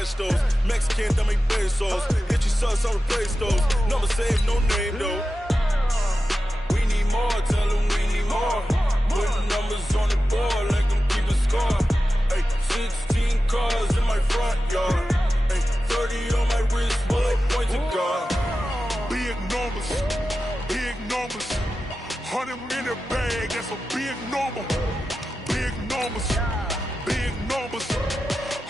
cash those. Mexican, dummy pesos. Hit you sus, I'll replace those. Number save, no name though. We need more, tell them we need more. Putting numbers on the board, like them keep a score. Ay, 16 cars in my front yard. Ay, 30 on my wrist, bullet points of God. Big numbers, big numbers. 100 in a bag, that's a big number. Big numbers, big numbers.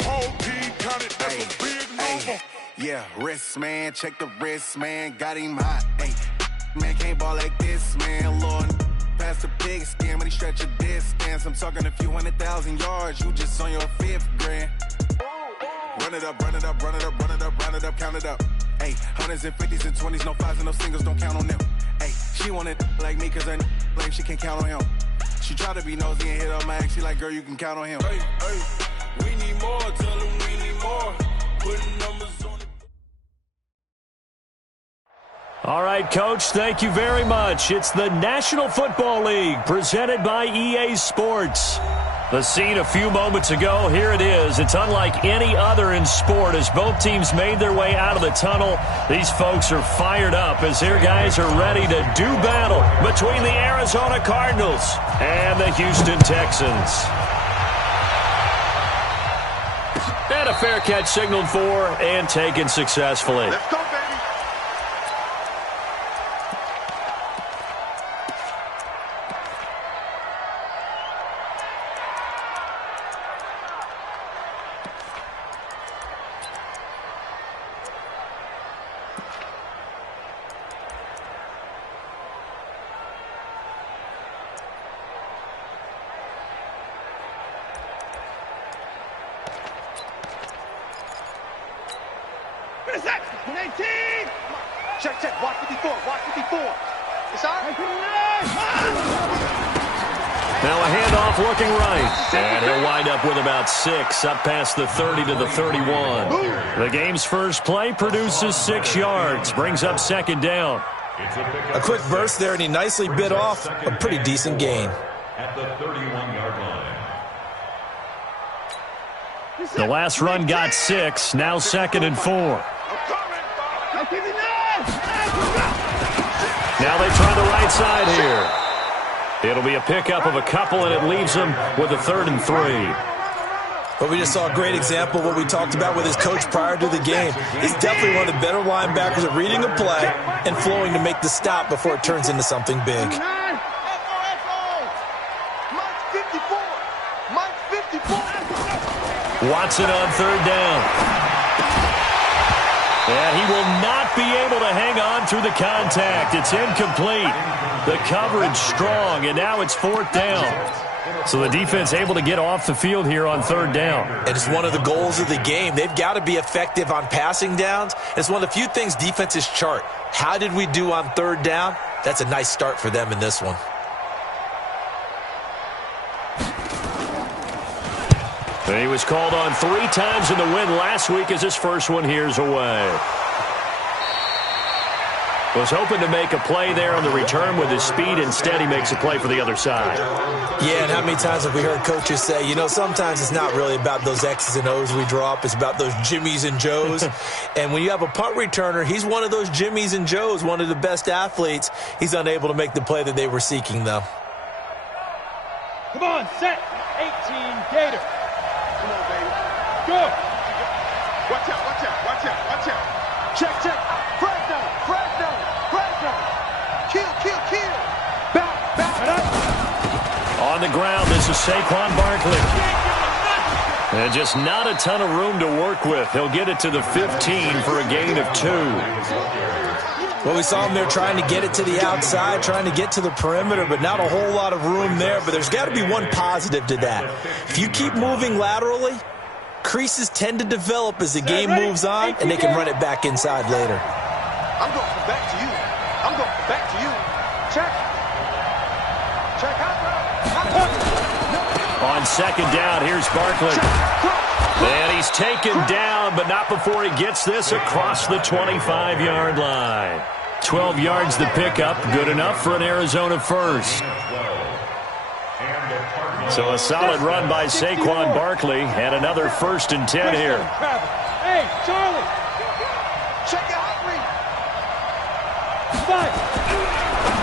Whole team counted, that's a big number. Yeah, wrist man, check the wrist man, got him hot. Ay, man can't ball like this, man. Lord, past the pig skin when he stretch a distance. I'm talking a few 100,000 yards, you just on your 5th grand. Run it up, run it up, run it up, run it up, run it up, count it up. Ay, hundreds and 50s and 20s, no 5s and no singles, don't count on them. Ay, she wanted like me cause her lame, she can't count on him. She tried to be nosy and hit up my ex, she like, girl, you can count on him. Hey, hey, we need more, tell them we need more. Putting numbers on it. All right, Coach, thank you very much. It's the National Football League presented by EA Sports. The scene a few moments ago, here it is. It's unlike any other in sport as both teams made their way out of the tunnel. These folks are fired up as their guys are ready to do battle between the Arizona Cardinals and the Houston Texans. And a fair catch signaled for and taken successfully. Let's go, baby. Check, watch 54, watch 54. It's on. Now a handoff looking right. And he'll wind up with about 6, up past the 30 to the 31. The game's first play produces 6 yards, brings up 2nd down. A quick burst there, and he nicely bit off a pretty decent gain. At the 31-yard line. The last run got 6, now 2nd and 4. Now they try the right side here. It'll be a pickup of a couple, and it leaves them with a 3rd and 3. But we just saw a great example of what we talked about with his coach prior to the game. He's definitely one of the better linebackers at reading a play and flowing to make the stop before it turns into something big. Watson on 3rd down. And he will not be able to hang on through the contact. It's incomplete. The coverage strong, and now it's 4th down. So the defense able to get off the field here on 3rd down. And it's one of the goals of the game. They've got to be effective on passing downs. It's one of the few things defenses chart. How did we do on 3rd down? That's a nice start for them in this one. He was called on 3 times in the win last week as his first one here's away. Was hoping to make a play there on the return with his speed. Instead, he makes a play for the other side. Yeah, and how many times have we heard coaches say, you know, sometimes it's not really about those X's and O's we draw up. It's about those Jimmies and Joes. And when you have a punt returner, he's one of those Jimmies and Joes, one of the best athletes. He's unable to make the play that they were seeking, though. Come on, set. 18, Gator. Come on, baby. Go. Watch out, watch out, watch out, watch out. Check. Flag down. Kill. Back. On the ground, this is Saquon Barkley. And just not a ton of room to work with. He'll get it to the 15 for a gain of 2. Well, we saw him there trying to get it to the outside, trying to get to the perimeter, but not a whole lot of room there. But there's got to be one positive to that. If you keep moving laterally, creases tend to develop as the game moves on, and they can run it back inside later. I'm going back to you. Check out. On 2nd down, here's Barkley. And he's taken down, but not before he gets this across the 25-yard line. 12 yards to pick up, good enough for an Arizona first. So a solid run by Saquon Barkley, and another 1st and 10 here. Hey, Charlie. Check your heart rate.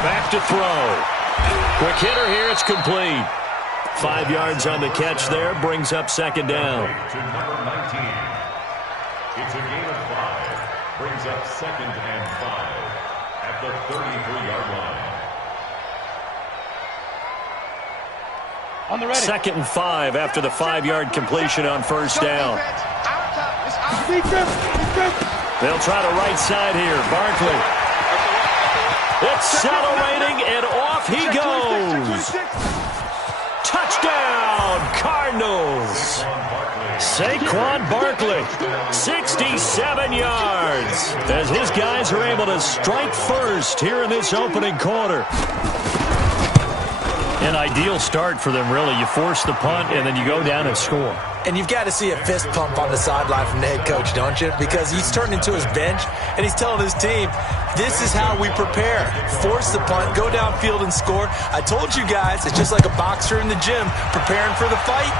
Back to throw. Quick hitter here. It's complete. 5 yards on the catch there. Brings up second down. To number 19. It's a gain of 5. Brings up 2nd and 5 at the 33-yard line. On the ready. 2nd and 5 after the 5-yard completion on first down. They'll try to right side here. Barkley. Accelerating, and off he goes. Touchdown, Cardinals. Saquon Barkley, 67 yards, as his guys are able to strike first here in this opening quarter. An ideal start for them, really. You force the punt, and then you go down and score. And you've got to see a fist pump on the sideline from the head coach, don't you? Because he's turned into his bench, and he's telling his team, this is how we prepare. Force the punt, go downfield and score. I told you guys, it's just like a boxer in the gym preparing for the fight.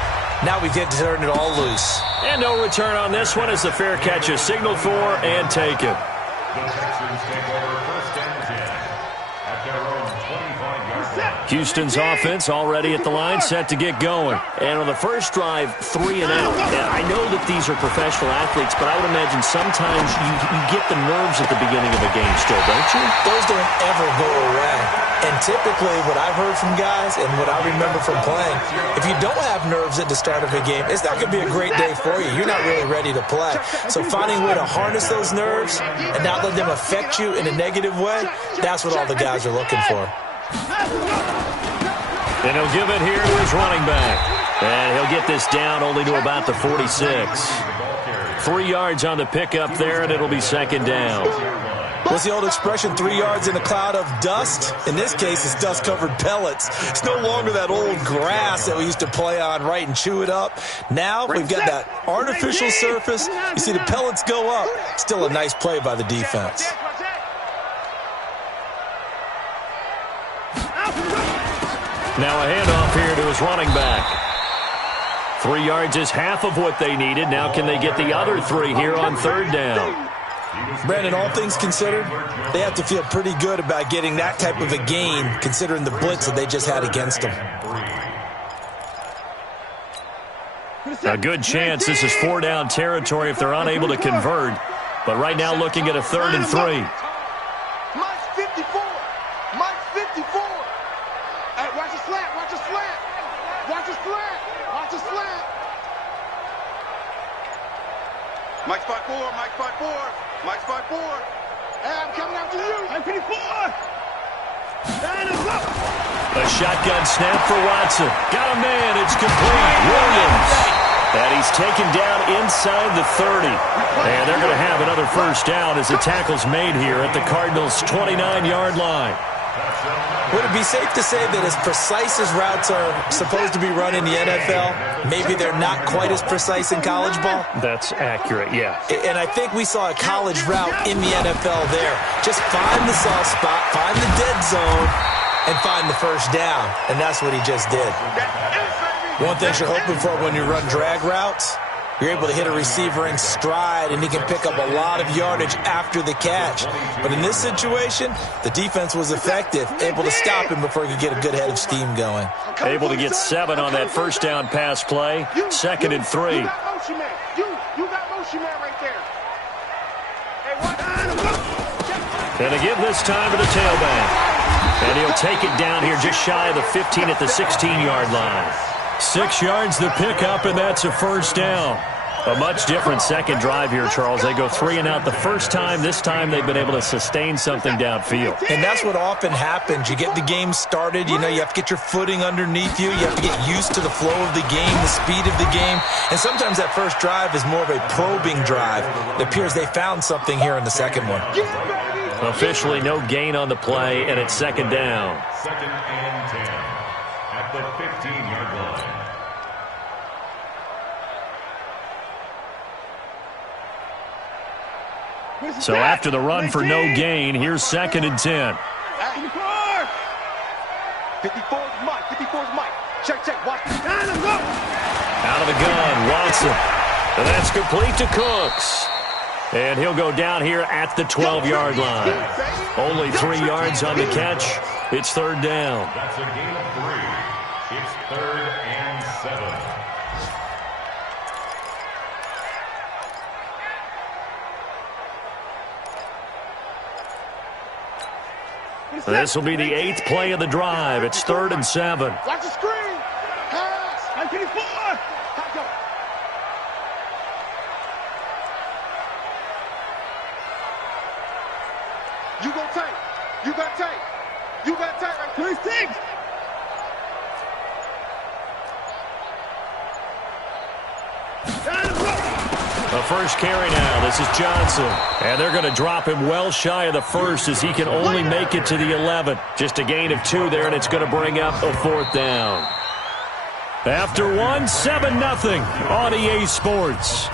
Now we get to turn it all loose. And no return on this one as the fair catch is signaled for and taken. The Texans take over 1st and 10 at their own 25-yard line. Houston's offense already at the line, set to get going. And on the first drive, 3 and out. And I know that these are professional athletes, but I would imagine sometimes you get the nerves at the beginning of a game still, don't you? Those don't ever go away. And typically what I've heard from guys and what I remember from playing, if you don't have nerves at the start of a game, it's not going to be a great day for you. You're not really ready to play. So finding a way to harness those nerves and not let them affect you in a negative way, that's what all the guys are looking for. And he'll give it here to his running back. And he'll get this down only to about the 46. 3 yards on the pickup there, and it'll be second down. What's the old expression, 3 yards in a cloud of dust? In this case, it's dust-covered pellets. It's no longer that old grass that we used to play on, right, and chew it up. Now we've got that artificial surface. You see the pellets go up. Still a nice play by the defense. Now a handoff here to his running back. 3 yards is half of what they needed. Now can they get the other 3 here on third down? Brandon, all things considered, they have to feel pretty good about getting that type of a gain, considering the blitz that they just had against them. A good chance this is 4-down territory if they're unable to convert. But right now looking at a 3rd and 3. Mike's 54. Mike's 54. Hey, watch the slant. Watch the slant. Watch the slant. Watch the slant. Mike's 5-4. Mike's 5-4. Mike's 5-4. Hey, I'm coming after you. I'm 54. A shotgun snap for Watson. Got a man. It's complete. Williams. And he's taken down inside the 30. And they're going to have another first down as the tackle's made here at the Cardinals' 29-yard line. Would it be safe to say that as precise as routes are supposed to be run in the NFL, maybe they're not quite as precise in college ball? That's accurate, yeah. And I think we saw a college route in the NFL there. Just find the soft spot, find the dead zone, and find the first down. And that's what he just did. One thing you're hoping for when you run drag routes, you're able to hit a receiver in stride, and he can pick up a lot of yardage after the catch. But in this situation, the defense was effective, able to stop him before he could get a good head of steam going. Able to get 7 on that first down pass play. 2nd and 3. You got motion man. You got motion man right there. Hey, And they give this time to the tailback. And he'll take it down here just shy of the 15 at the 16-yard line. 6 yards the pickup, and that's a first down. A much different second drive here, Charles. They go 3 and out the first time. This time they've been able to sustain something downfield. And that's what often happens. You get the game started. You know, you have to get your footing underneath you. You have to get used to the flow of the game, the speed of the game. And sometimes that first drive is more of a probing drive. It appears they found something here in the second one. Officially no gain on the play, and it's second down. 2nd and 10 at the 15-yard line. So after the run for no gain, here's 2nd and 10. 54 is Mike. 54 is Mike. Check. Watch. Out of the gun, Watson. And that's complete to Cooks. And he'll go down here at the 12-yard line. Only 3 yards on the catch. It's third down. That's a gain of 3. It's 3rd and 7. This will be the 8th play of the drive. It's 3rd and 7. Watch the screen. Pass. 19-4. You got tape. You got tape. You got tape. 26. The first carry now. This is Johnson. And they're going to drop him well shy of the first as he can only make it to the 11. Just a gain of 2 there, and it's going to bring up a 4th down. After 1, 7-0 on EA Sports.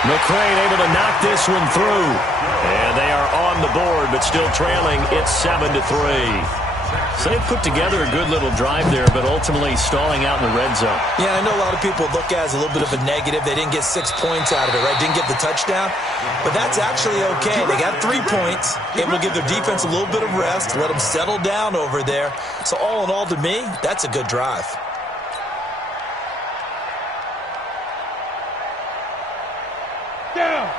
McCrane able to knock this one through. And they are on the board, but still trailing. It's 7-3. So they put together a good little drive there, but ultimately stalling out in the red zone. Yeah, I know a lot of people look at it as a little bit of a negative. They didn't get 6 points out of it, right? Didn't get the touchdown. But that's actually okay. They got 3 points. Able to give their defense a little bit of rest, let them settle down over there. So all in all, to me, that's a good drive.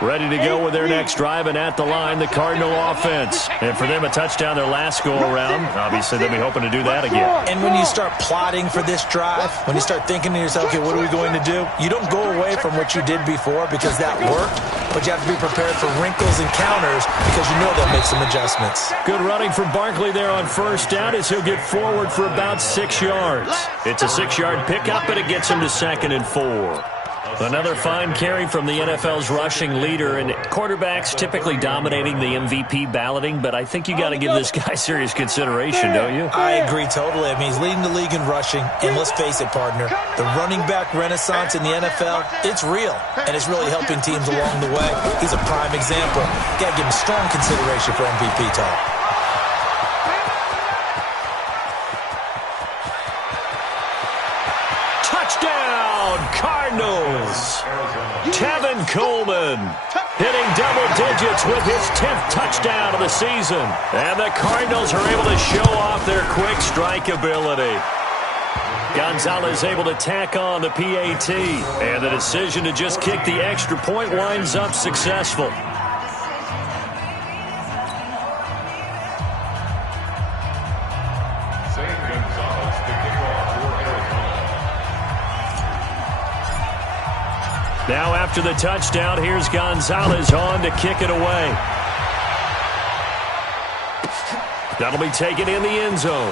Ready to go with their next drive, and at the line, the Cardinal offense. And for them, a touchdown their last go-around. Obviously, they'll be hoping to do that again. And when you start plotting for this drive, when you start thinking to yourself, okay, what are we going to do? You don't go away from what you did before because that worked, but you have to be prepared for wrinkles and counters because you know they'll make some adjustments. Good running from Barkley there on first down as he'll get forward for about 6 yards. It's a 6-yard pickup, and it gets him to 2nd and 4. Another fine carry from the NFL's rushing leader, and quarterbacks typically dominating the MVP balloting, but I think you got to give this guy serious consideration, don't you? I agree totally. I mean, he's leading the league in rushing, and let's face it, partner, the running back renaissance in the NFL, it's real, and it's really helping teams along the way. He's a prime example. Got to give him strong consideration for MVP talk. Cardinals. Tevin Coleman hitting double digits with his 10th touchdown of the season. And the Cardinals are able to show off their quick strike ability. Gonzalez able to tack on the PAT. And the decision to just kick the extra point winds up successful. Now after the touchdown, here's Gonzalez on to kick it away. That'll be taken in the end zone.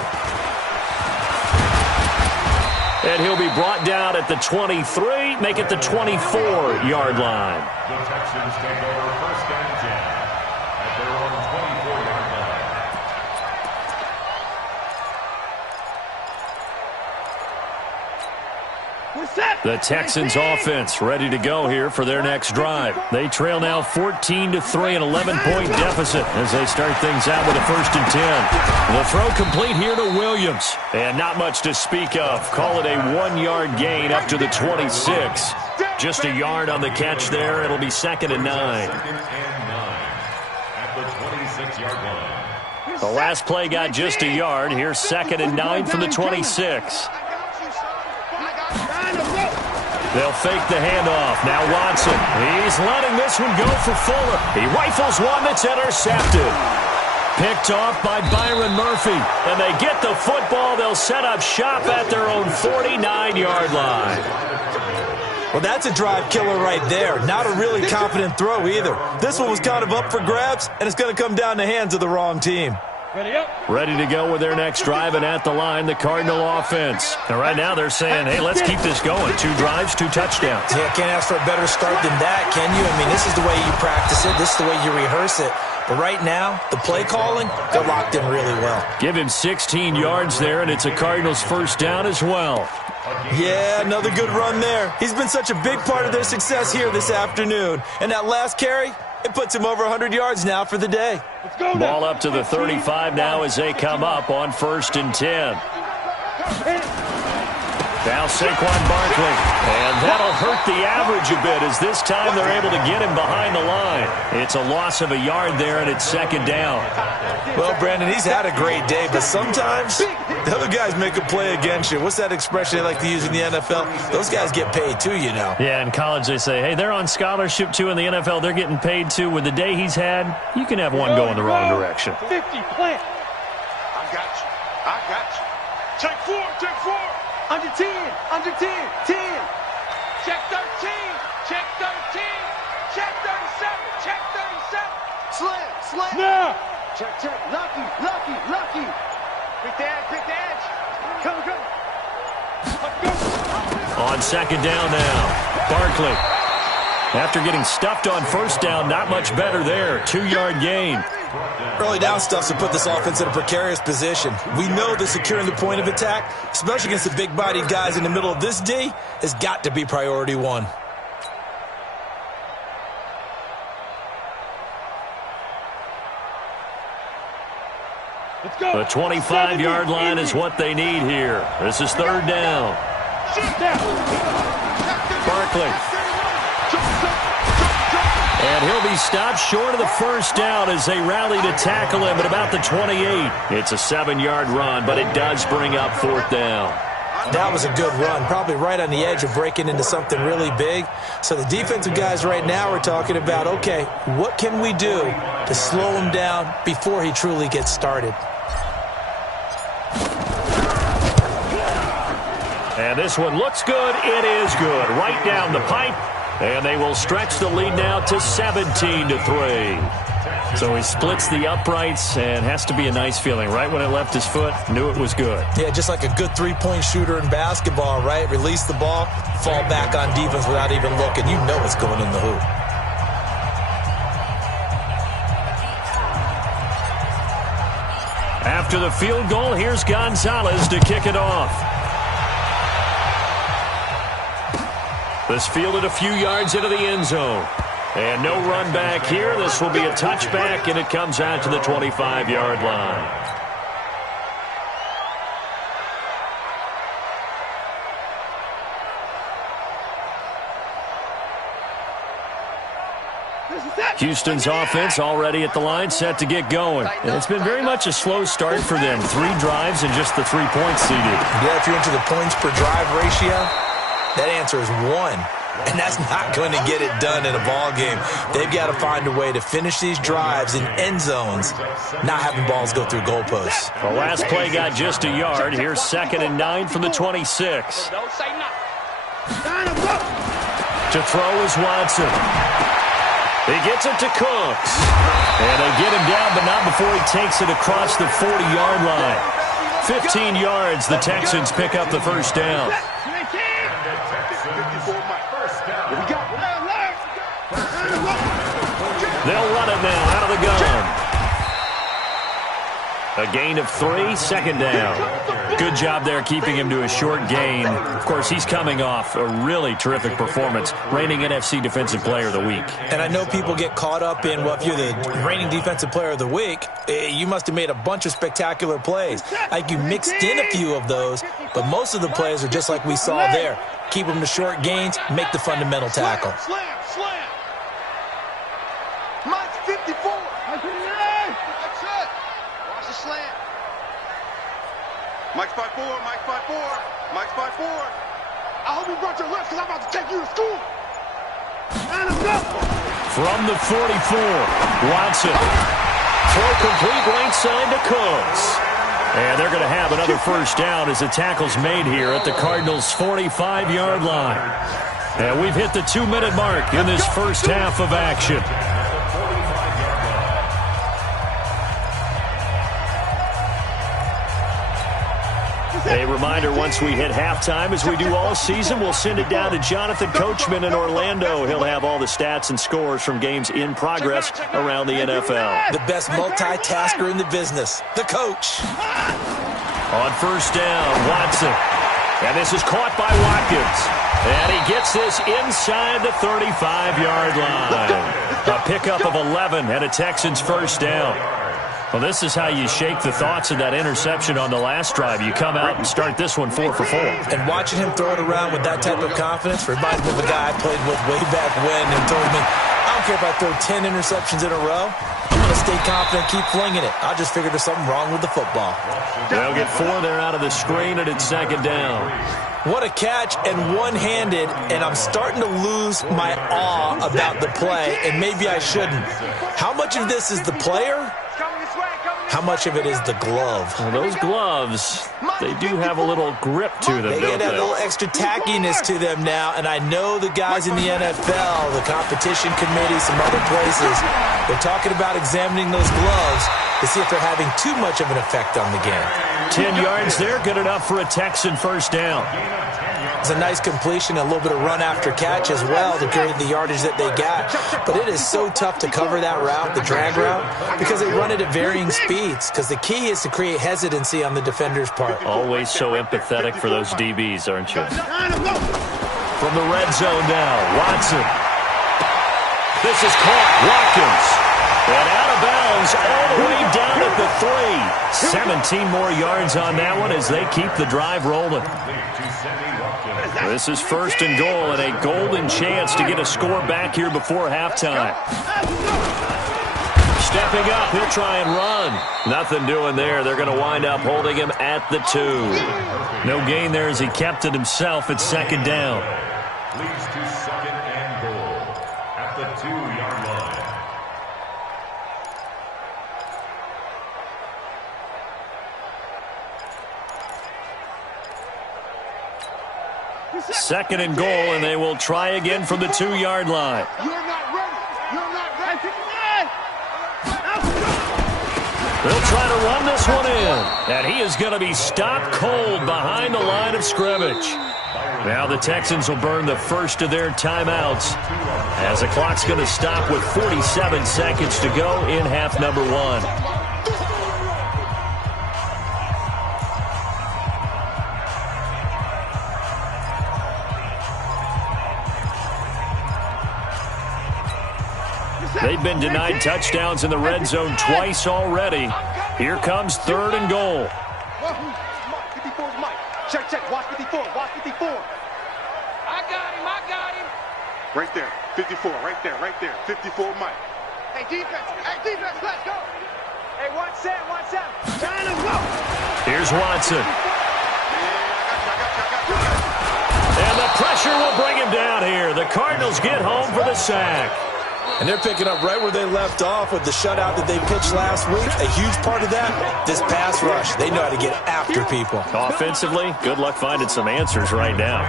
And he'll be brought down at the 23, make it the 24-yard line. The Texans take over 1st and 10 at their own 24-yard line. The Texans offense ready to go here for their next drive. They trail now 14-3, an 11-point deficit as they start things out with a 1st and 10. The throw complete here to Williams. And not much to speak of. Call it a 1-yard gain up to the 26. Just a yard on the catch there. It'll be 2nd and 9. 2nd and 9 at the 26-yard line. The last play got just a yard. Here's 2nd and 9 from the 26. They'll fake the handoff. Now Watson. He's letting this one go for Fuller. He rifles one that's intercepted. Picked off by Byron Murphy. And they get the football. They'll set up shop at their own 49-yard line. Well, that's a drive killer right there. Not a really confident throw either. This one was kind of up for grabs, and it's going to come down the hands of the wrong team. Ready to go with their next drive, and at the line, the Cardinal offense. And right now they're saying, hey, let's keep this going. 2 drives, 2 touchdowns. Yeah, can't ask for a better start than that, can you? I mean, this is the way you practice it. This is the way you rehearse it. But right now, the play calling, they're locked in really well. Give him 16 yards there, and it's a Cardinals first down as well. Yeah, another good run there. He's been such a big part of their success here this afternoon. And that last carry, it puts him over 100 yards now for the day. Let's go now. Ball up to the 35 now as they come up on 1st and 10. Now Saquon Barkley, and that'll hurt the average a bit as this time they're able to get him behind the line. It's a loss of a yard there, and it's 2nd down. Well, Brandon, he's had a great day, but sometimes the other guys make a play against you. What's that expression they like to use in the NFL? Those guys get paid too, you know. Yeah, in college they say, hey, they're on scholarship too. In the NFL, they're getting paid too. With the day he's had, you can have one go in the wrong direction. 50, plant. I got you. I got you. Take 4, take 4. Under 10, under 10, 10. Check 13, check 13, check 37, check 37. Slam, slam. Now. Check, check. Lucky, lucky, lucky. Pick the edge, pick the edge. Come, come. Let's go. On 2nd down now, Barkley. After getting stuffed on 1st down, not much better there. 2-yard gain. Early down stuff to put this offense in a precarious position. We know that securing the point of attack, especially against the big-bodied guys in the middle of this D, has got to be priority one. Let's go. The 25-yard line is what they need here. This is 3rd down. Barkley. And he'll be stopped short of the 1st down as they rally to tackle him at about the 28. It's a 7-yard run, but it does bring up 4th down. That was a good run, probably right on the edge of breaking into something really big. So the defensive guys right now are talking about, okay, what can we do to slow him down before he truly gets started? And this one looks good. It is good. Right down the pipe. And they will stretch the lead now to 17-3. So he splits the uprights and has to be a nice feeling. Right when it left his foot, knew it was good. Yeah, just like a good three-point shooter in basketball, right? Release the ball, fall back on defense without even looking. You know it's going in the hoop. After the field goal, here's Gonzalez to kick it off. This fielded a few yards into the end zone. And no run back here. This will be a touchback, and it comes out to the 25-yard line. Houston's offense already at the line, set to get going. And it's been very much a slow start for them. 3 drives and just the 3 points seeded. Yeah, if you're into the points per drive ratio, that answer is 1. And that's not going to get it done in a ball game. They've got to find a way to finish these drives in end zones, not having balls go through goalposts. The last play got just a yard. Here's 2nd and 9 from the 26. To throw is Watson. He gets it to Cooks. And they get him down, but not before he takes it across the 40-yard line. 15 yards, the Texans pick up the first down. They'll run it now out of the gun. A gain of 3, 2nd down. Good job there keeping him to a short gain. Of course, he's coming off a really terrific performance, reigning NFC Defensive Player of the Week. And I know people get caught up in, well, if you're the reigning Defensive Player of the Week, you must have made a bunch of spectacular plays. Like you mixed in a few of those, but most of the plays are just like we saw there. Keep them to short gains, make the fundamental tackle. Slam, slam. Mike's 54. That's it. Watch the slam. Mike's 5'4", Mike's 5'4", Mike's 5'4". I hope you brought your left because I'm about to take you to school. And let's go. From the 44, Watson. Throw complete right side to Cooks. And they're going to have another first down as the tackle's made here at the Cardinals' 45-yard line. And we've hit the 2-minute mark in this first half of action. A reminder, once we hit halftime, as we do all season, we'll send it down to Jonathan Coachman in Orlando. He'll have all the stats and scores from games in progress around the NFL. The best multitasker in the business, the coach. On first down, Watson. And this is caught by Watkins. And he gets this inside the 35-yard line. A pickup of 11 and a Texans first down. Well, this is how you shake the thoughts of that interception on the last drive. You come out and start this one 4 for 4. And watching him throw it around with that type of confidence reminds me of a guy I played with way back when who told me, I don't care if I throw 10 interceptions in a row. I'm going to stay confident, keep flinging it. I just figured there's something wrong with the football. They'll get 4 there out of the screen, and it's second down. What a catch, and one-handed, and I'm starting to lose my awe about the play, and maybe I shouldn't. How much of this is the player? How much of it is the glove? Well, those gloves, they do have a little grip to them, They don't get they? a little extra tackiness to them now, and I know the guys in the NFL, the competition committee, some other places, they're talking about examining those gloves to see if they're having too much of an effect on the game. 10 yards there, good enough for a Texan first down. It's a nice completion, a little bit of run after catch as well to create the yardage that they got. But it is so tough to cover that route, the drag route, because they run it at varying speeds. Because the key is to create hesitancy on the defender's part. Always so empathetic for those DBs, aren't you? From the red zone now, Watson. This is caught. Watkins. And out of bounds all the way down at the 3. 17 more yards on that one as they keep the drive rolling. This is first and goal, and a golden chance to get a score back here before halftime. Stepping up, he'll try and run. Nothing doing there. They're going to wind up holding him at the 2. No gain there as he kept it himself at second down. Leads to second and goal at the 2-yard line. Second and goal, and they will try again from the 2-yard line. You're not ready. You're not ready. They'll try to run this one in, and he is going to be stopped cold behind the line of scrimmage. Now the Texans will burn the first of their timeouts as the clock's going to stop with 47 seconds to go in half number 1. They've been denied touchdowns in the red zone twice already. Here comes third and goal. 54's Mike. Check, check. Watch 54. Watch 54. I got him. Right there. 54. Right there. 54 Mike. Hey, defense. Let's go. Hey, one set. Trying to go. Here's Watson. And the pressure will bring him down here. The Cardinals get home for the sack. And they're picking up right where they left off with the shutout that they pitched last week. A huge part of that, this pass rush. They know how to get after people. Offensively, good luck finding some answers right now.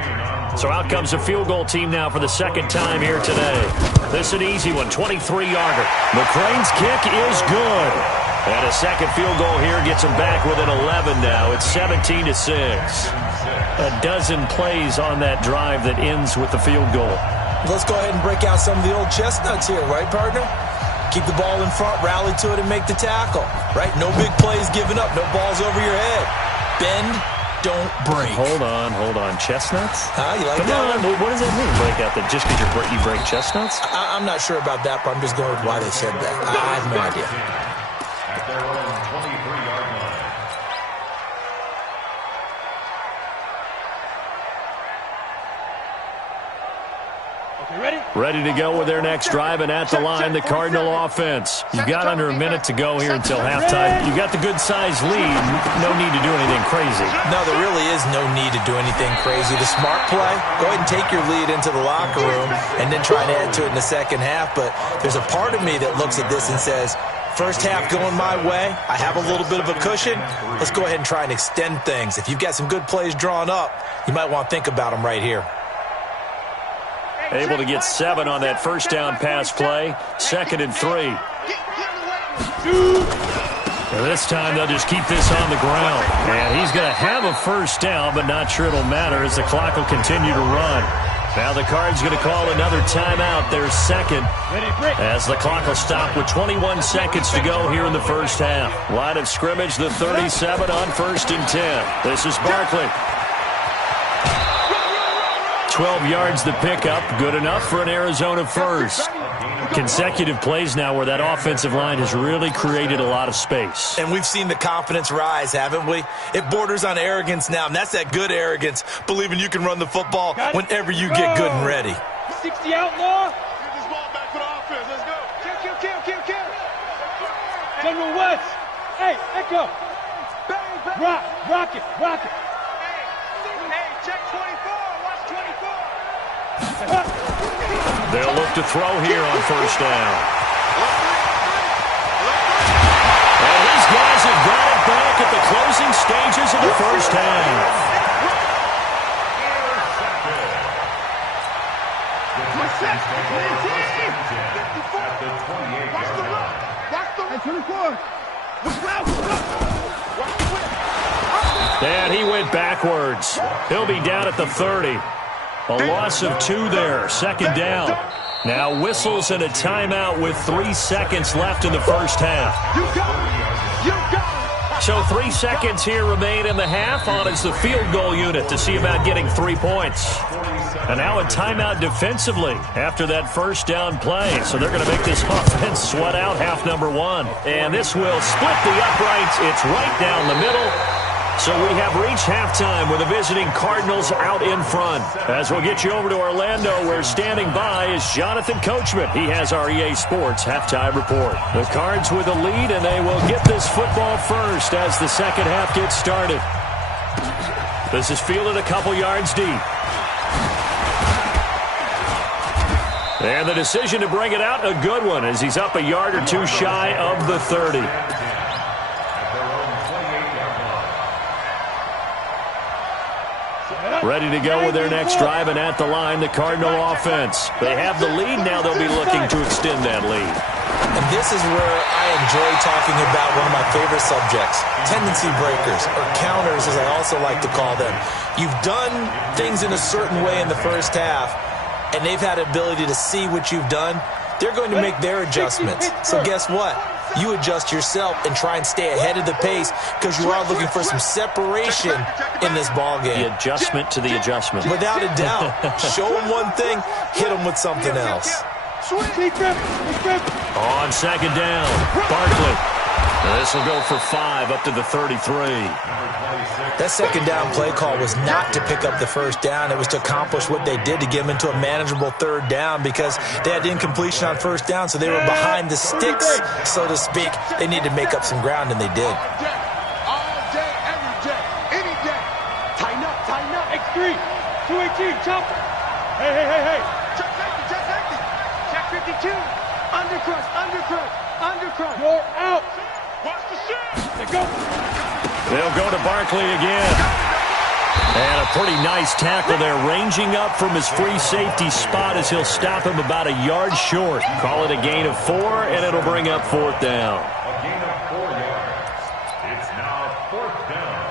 So out comes a field goal team now for the second time here today. This is an easy one, 23-yarder. McCrane's kick is good. And a second field goal here gets them back within 11 now. It's 17-6. A dozen plays on that drive that ends with the field goal. Let's go ahead and break out some of the old chestnuts here, right, partner? Keep the ball in front, rally to it, and make the tackle, right? No big plays given up, no balls over your head. Bend, don't break. Hold on. Chestnuts? You like Come that on. one? What does that mean, break out? That just because you break chestnuts? I'm not sure about that, but I'm just going with why they said that. I have no idea. At their own 23-yard line. Ready to go with their next drive, and at the line, the Cardinal offense. You've got under a minute to go here until halftime. You've got the good-sized lead. No need to do anything crazy. No, there really is no need to do anything crazy. The smart play, go ahead and take your lead into the locker room and then try to add to it in the second half. But there's a part of me that looks at this and says, first half going my way, I have a little bit of a cushion. Let's go ahead and try and extend things. If you've got some good plays drawn up, you might want to think about them right here. Able to get 7 on that first down pass play. 2nd and 3. And this time they'll just keep this on the ground. And he's going to have a first down, but not sure it'll matter as the clock will continue to run. Now the Cards going to call another timeout, their second, as the clock will stop with 21 seconds to go here in the first half. Line of scrimmage, the 37 on 1st and 10. This is Barkley. 12 yards the pickup, good enough for an Arizona first. Consecutive plays now where that offensive line has really created a lot of space. And we've seen the confidence rise, haven't we? It borders on arrogance now, and that's that good arrogance, believing you can run the football whenever you get good and ready. 60 outlaw. Get this ball back for the offense. Let's go. Kill. General West. Hey, Echo. Rock it. Hey, check 24. Watch 24. They'll look to throw here on first down. And these guys have got it back at the closing stages of the first half. And he went backwards. He'll be down at the 30. A loss of 2 there, second down. Now whistles and a timeout with 3 seconds left in the first half. So 3 seconds here remain in the half. On is the field goal unit to see about getting 3 points. And now a timeout defensively after that first down play. So they're going to make this offense sweat out half number 1. And this will split the uprights. It's right down the middle. So we have reached halftime with the visiting Cardinals out in front. As we'll get you over to Orlando, where standing by is Jonathan Coachman. He has our EA Sports halftime report. The Cards with a lead, and they will get this football first as the second half gets started. This is fielded a couple yards deep. And the decision to bring it out, a good one, as he's up a yard or 2 shy of the 30. Ready to go with their next drive, and at the line, the Cardinal offense. They have the lead. Now they'll be looking to extend that lead. And this is where I enjoy talking about one of my favorite subjects, tendency breakers, or counters as I also like to call them. You've done things in a certain way in the first half, and they've had the ability to see what you've done. They're going to make their adjustments. So guess what? You adjust yourself and try and stay ahead of the pace because you are looking for some separation in this ball game. The adjustment to the adjustment. Without a doubt. Show them one thing, hit them with something else. On second down, Barkley. This will go for 5 up to the 33. That second down play call was not to pick up the first down. It was to accomplish what they did to get them into a manageable third down because they had incompletion on first down, so they were behind the sticks, so to speak. They needed to make up some ground, and they did. All day, every day, any day. Tighten up. X3, 218, chopper. Hey. Check safety. Check 52. Undercrush. You're out. Watch the shit. They go. They'll go to Barkley again. And a pretty nice tackle there, ranging up from his free safety spot as he'll stop him about a yard short. Call it a gain of 4, and it'll bring up 4th down. A gain of 4 yards. It's now 4th down.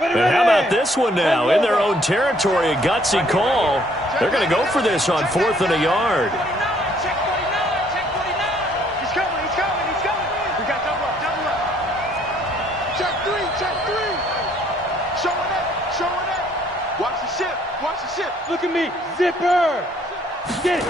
And how about this one now? In their own territory, a gutsy call. They're going to go for this on 4th and a yard. Check 49. He's coming. We got double up. Check 3. Showing up. Watch the ship. Look at me. Zipper. Get it.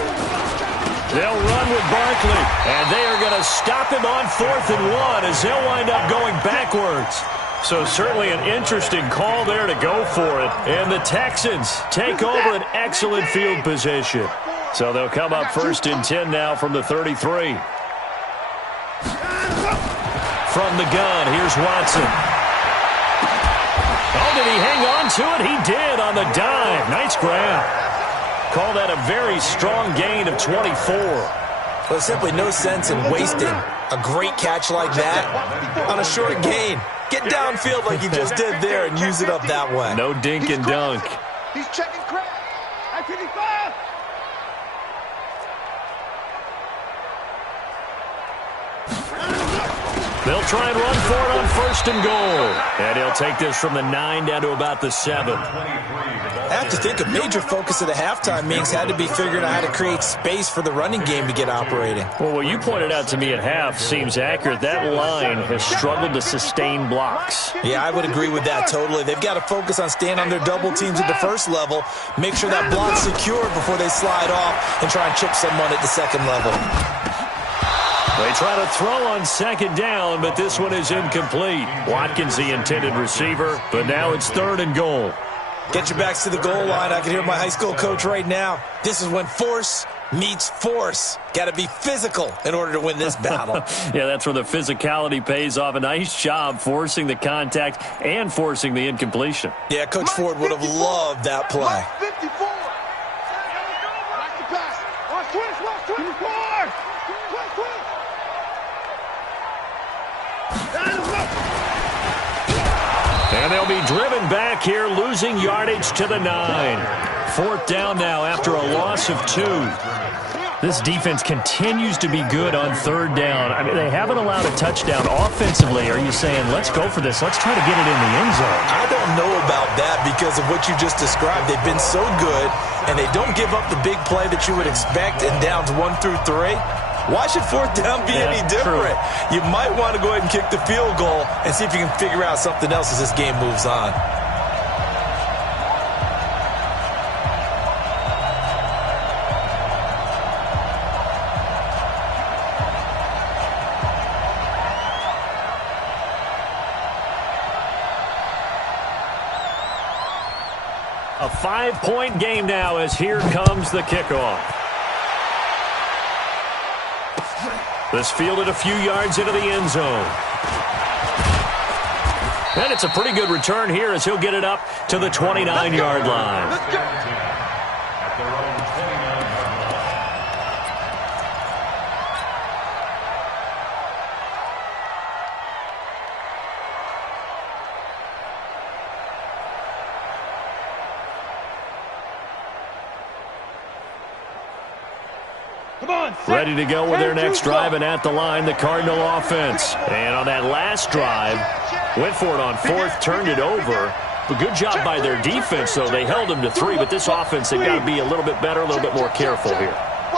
They'll run with Barkley, and they are going to stop him on 4th and 1 as they'll wind up going backwards. So certainly an interesting call there to go for it. And the Texans take over an excellent field position. So they'll come up 1st and 10 now from the 33. From the gun, here's Watson. Oh, did he hang on to it? He did on the dive. Nice grab. Call that a very strong gain of 24. Well, there's simply no sense in wasting a great catch like that on a short gain. Get downfield like you just did there and use it up that way. No dink and dunk. He's checking crap. I-55. They'll try and run for it on 1st and goal. And he'll take this from the 9 down to about the 7. I have to think a major focus of the halftime meetings had to be figuring out how to create space for the running game to get operating. Well, what you pointed out to me at half seems accurate. That line has struggled to sustain blocks. Yeah, I would agree with that totally. They've got to focus on staying on their double teams at the first level, make sure that block's secured before they slide off and try and chip someone at the second level. They try to throw on 2nd down, but this one is incomplete. Watkins, the intended receiver, but now it's 3rd and goal. Get your backs to the goal line. I can hear my high school coach right now. This is when force meets force. Got to be physical in order to win this battle. Yeah, that's where the physicality pays off. A nice job forcing the contact and forcing the incompletion. Yeah, Coach Ford would have loved that play. 54. Watch the pass. Watch 24. And they'll be driven back here, losing yardage to the 9. 4th down now after a loss of 2. This defense continues to be good on 3rd down. I mean, they haven't allowed a touchdown offensively. Are you saying, let's go for this, let's try to get it in the end zone? I don't know about that because of what you just described. They've been so good, and they don't give up the big play that you would expect in downs 1 through 3. Why should 4th down be any different? True. You might want to go ahead and kick the field goal and see if you can figure out something else as this game moves on. A 5-point game now as here comes the kickoff. This fielded a few yards into the end zone. And it's a pretty good return here as he'll get it up to the 29-yard line. At their own 29-yard Come on, Ready to go with their next drive, and at the line, the Cardinal offense. And on that last drive, went for it on 4th, turned it over. But good job by their defense, though. They held them to 3, but this offense, they've got to be a little bit better, a little bit more careful here.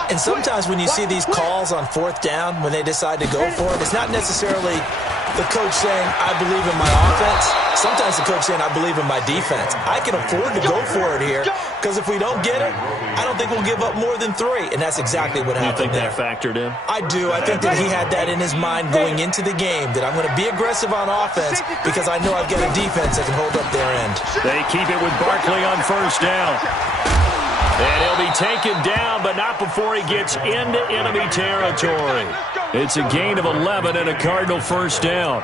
And sometimes when you see these calls on 4th down, when they decide to go for it, it's not necessarily the coach saying, I believe in my offense. Sometimes the coach saying, I believe in my defense. I can afford to go for it here because if we don't get it, I don't think we'll give up more than 3. And that's exactly what happened there. You think that factored in? I do. I think that he had that in his mind going into the game, that I'm going to be aggressive on offense because I know I've got a defense that can hold up their end. They keep it with Barkley on 1st down. And he'll be taken down, but not before he gets into enemy territory. It's a gain of 11 and a Cardinal 1st down.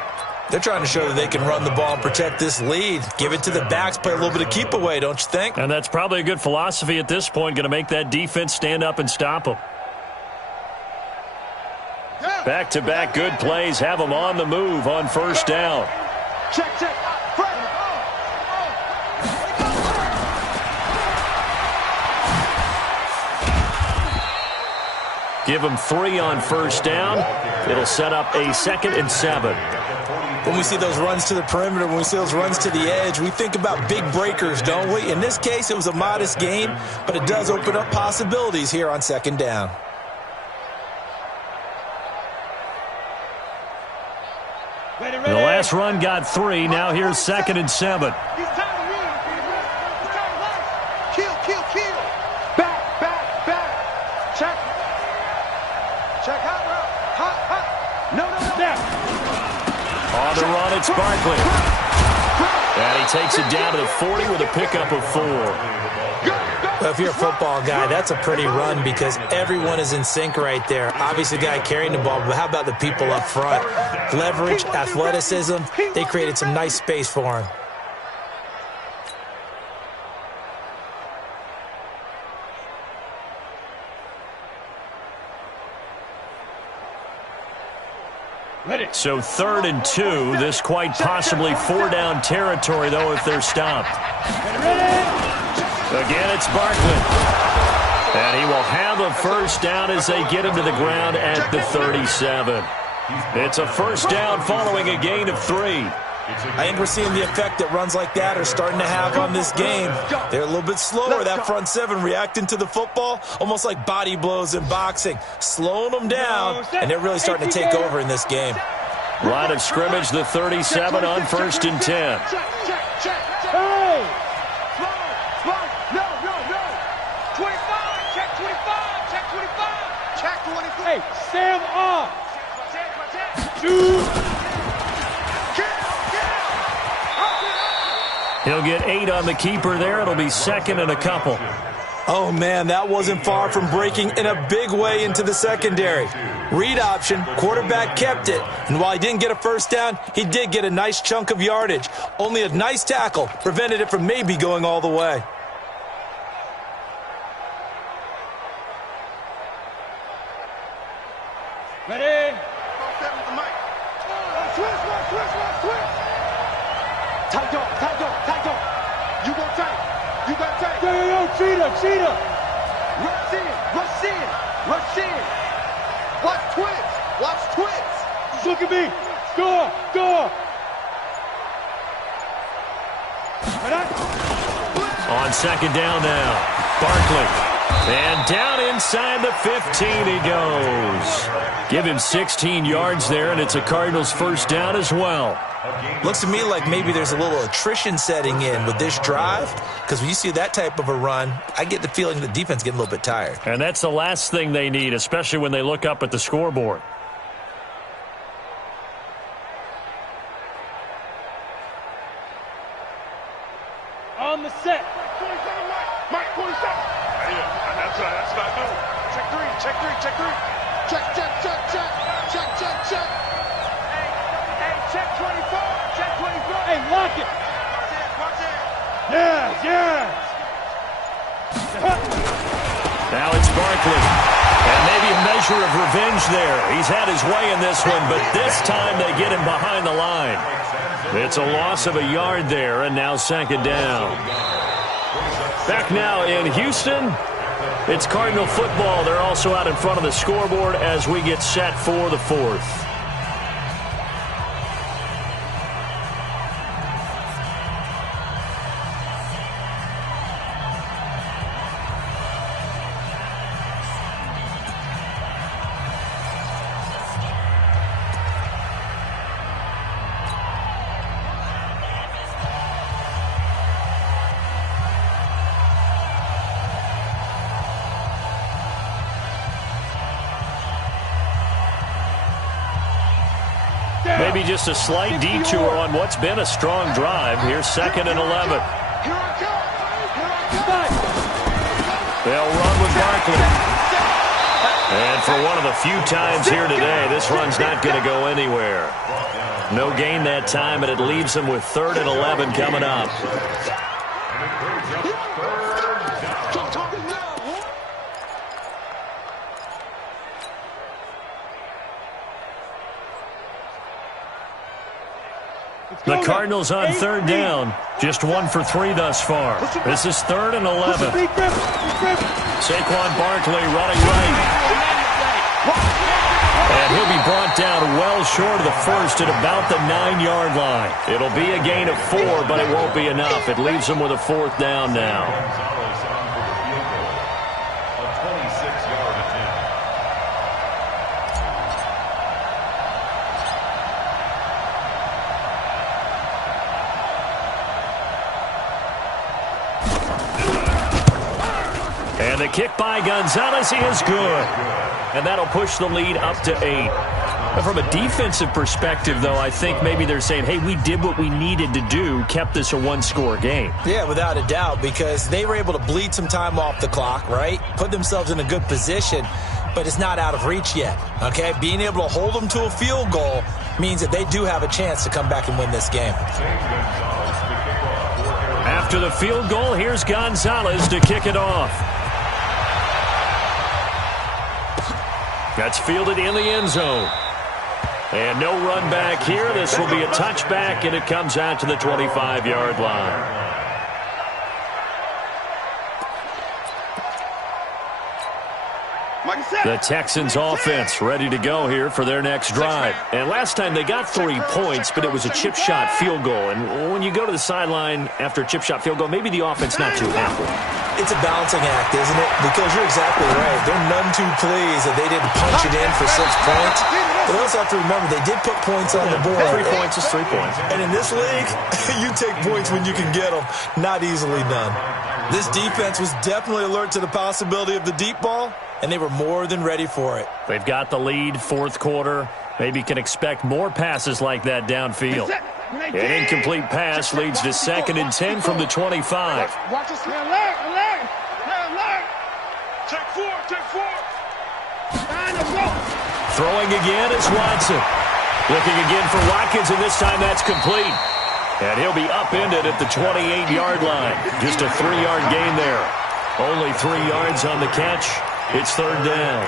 They're trying to show that they can run the ball and protect this lead. Give it to the backs, play a little bit of keep away, don't you think? And that's probably a good philosophy at this point, going to make that defense stand up and stop them. Back-to-back good plays have them on the move on 1st down. Check. Give them 3 on 1st down. It'll set up a 2nd and 7. When we see those runs to the perimeter, when we see those runs to the edge, we think about big breakers, don't we? In this case, it was a modest game, but it does open up possibilities here on 2nd down. The last run got 3. Now here's 2nd and 7. Kill. Back. Check. Hot. No. On the run, it's Barkley. And he takes it down to the 40 with a pickup of 4. Well, if you're a football guy, that's a pretty run because everyone is in sync right there. Obviously, the guy carrying the ball, but how about the people up front? Leverage, athleticism, they created some nice space for him. So 3rd and 2. This quite possibly 4-down territory, though, if they're stopped. Again, it's Barkley. And he will have a first down as they get him to the ground at the 37. It's a first down following a gain of 3. I think we're seeing the effect that runs like that are starting to have on this game. They're a little bit slower, that front seven, reacting to the football, almost like body blows in boxing, slowing them down, and they're really starting to take over in this game. Line of scrimmage, the 37 on 1st and 10. Hey! No. 25, check 25, check 25. Check 25. Hey, Sam off. He'll get 8 on the keeper there. It'll be 2nd and a couple. Oh, man, that wasn't far from breaking in a big way into the secondary. Read option, quarterback kept it, and while he didn't get a first down, he did get a nice chunk of yardage. Only a nice tackle prevented it from maybe going all the way. Ready? Tight dog. You go tight. Yo, cheetah. Rush in. Watch twins. Look at me. Score. On 2nd down now, Barkley. And down inside the 15 he goes. Give him 16 yards there, and it's a Cardinals first down as well. Looks to me like maybe there's a little attrition setting in with this drive, because when you see that type of a run, I get the feeling the defense getting a little bit tired. And that's the last thing they need, especially when they look up at the scoreboard. On the set. Mike, 47. That's what I do. Check three. Check. Hey, check 24. Hey, lock it. Watch it. Yeah. Now it's Barkley. And maybe a measure of revenge there. He's had his way in this one, but this time they get him behind the line. It's a loss of a yard there, and now 2nd down. Back now in Houston, it's Cardinal football. They're also out in front of the scoreboard as we get set for the 4th. Maybe just a slight detour on what's been a strong drive. Here's 2nd and 11. They'll run with Barkley. And for one of the few times here today, this run's not going to go anywhere. No gain that time, and it leaves them with 3rd and 11 coming up. The Cardinals on 3rd down. Just 1 for 3 thus far. This is 3rd and 11. Saquon Barkley running right. And he'll be brought down well short of the first at about the 9-yard line. It'll be a gain of 4, but it won't be enough. It leaves them with a 4th down now. And the kick by Gonzalez is good. And that'll push the lead up to 8. But from a defensive perspective, though, I think maybe they're saying, hey, we did what we needed to do, kept this a 1-score game. Yeah, without a doubt, because they were able to bleed some time off the clock, right? Put themselves in a good position, but it's not out of reach yet, okay? Being able to hold them to a field goal means that they do have a chance to come back and win this game. After the field goal, here's Gonzalez to kick it off. That's fielded in the end zone. And no run back here. This will be a touchback, and it comes out to the 25-yard line. The Texans offense ready to go here for their next drive. And last time they got 3 points, but it was a chip shot field goal. And when you go to the sideline after a chip shot field goal, maybe the offense not too happy. It's a balancing act, isn't it? Because you're exactly right. They're none too pleased that they didn't punch it in for 6 points. But also have to remember, they did put points on the board. 3 points is 3 points. And in this league, you take points when you can get them. Not easily done. This defense was definitely alert to the possibility of the deep ball, and they were more than ready for it. They've got the lead, fourth quarter. Maybe can expect more passes like that downfield. An incomplete pass leads to 2nd and 10 from the 25. Watch this. Alert. Check 4. Throwing again is Watson. Looking again for Watkins, and this time that's complete. And he'll be upended at the 28-yard line. Just a 3-yard gain there. Only 3 yards on the catch. It's 3rd down.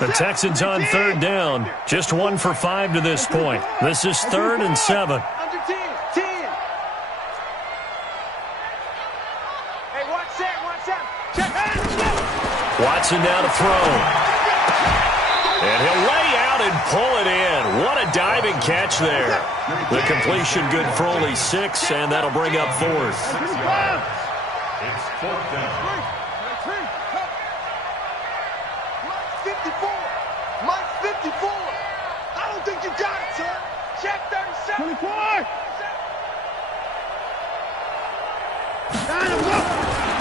The Texans on 3rd down. Just 1 for 5 to this point. This is 3rd and 7. Under 10. Hey, watch that. Check. Watson now to throw. And he'll lay out and pull it in. What a diving catch there. The completion good for only 6, and that'll bring up 4th. It's 4th down. Mike 54. I don't think you got it, sir. Check 37. 24.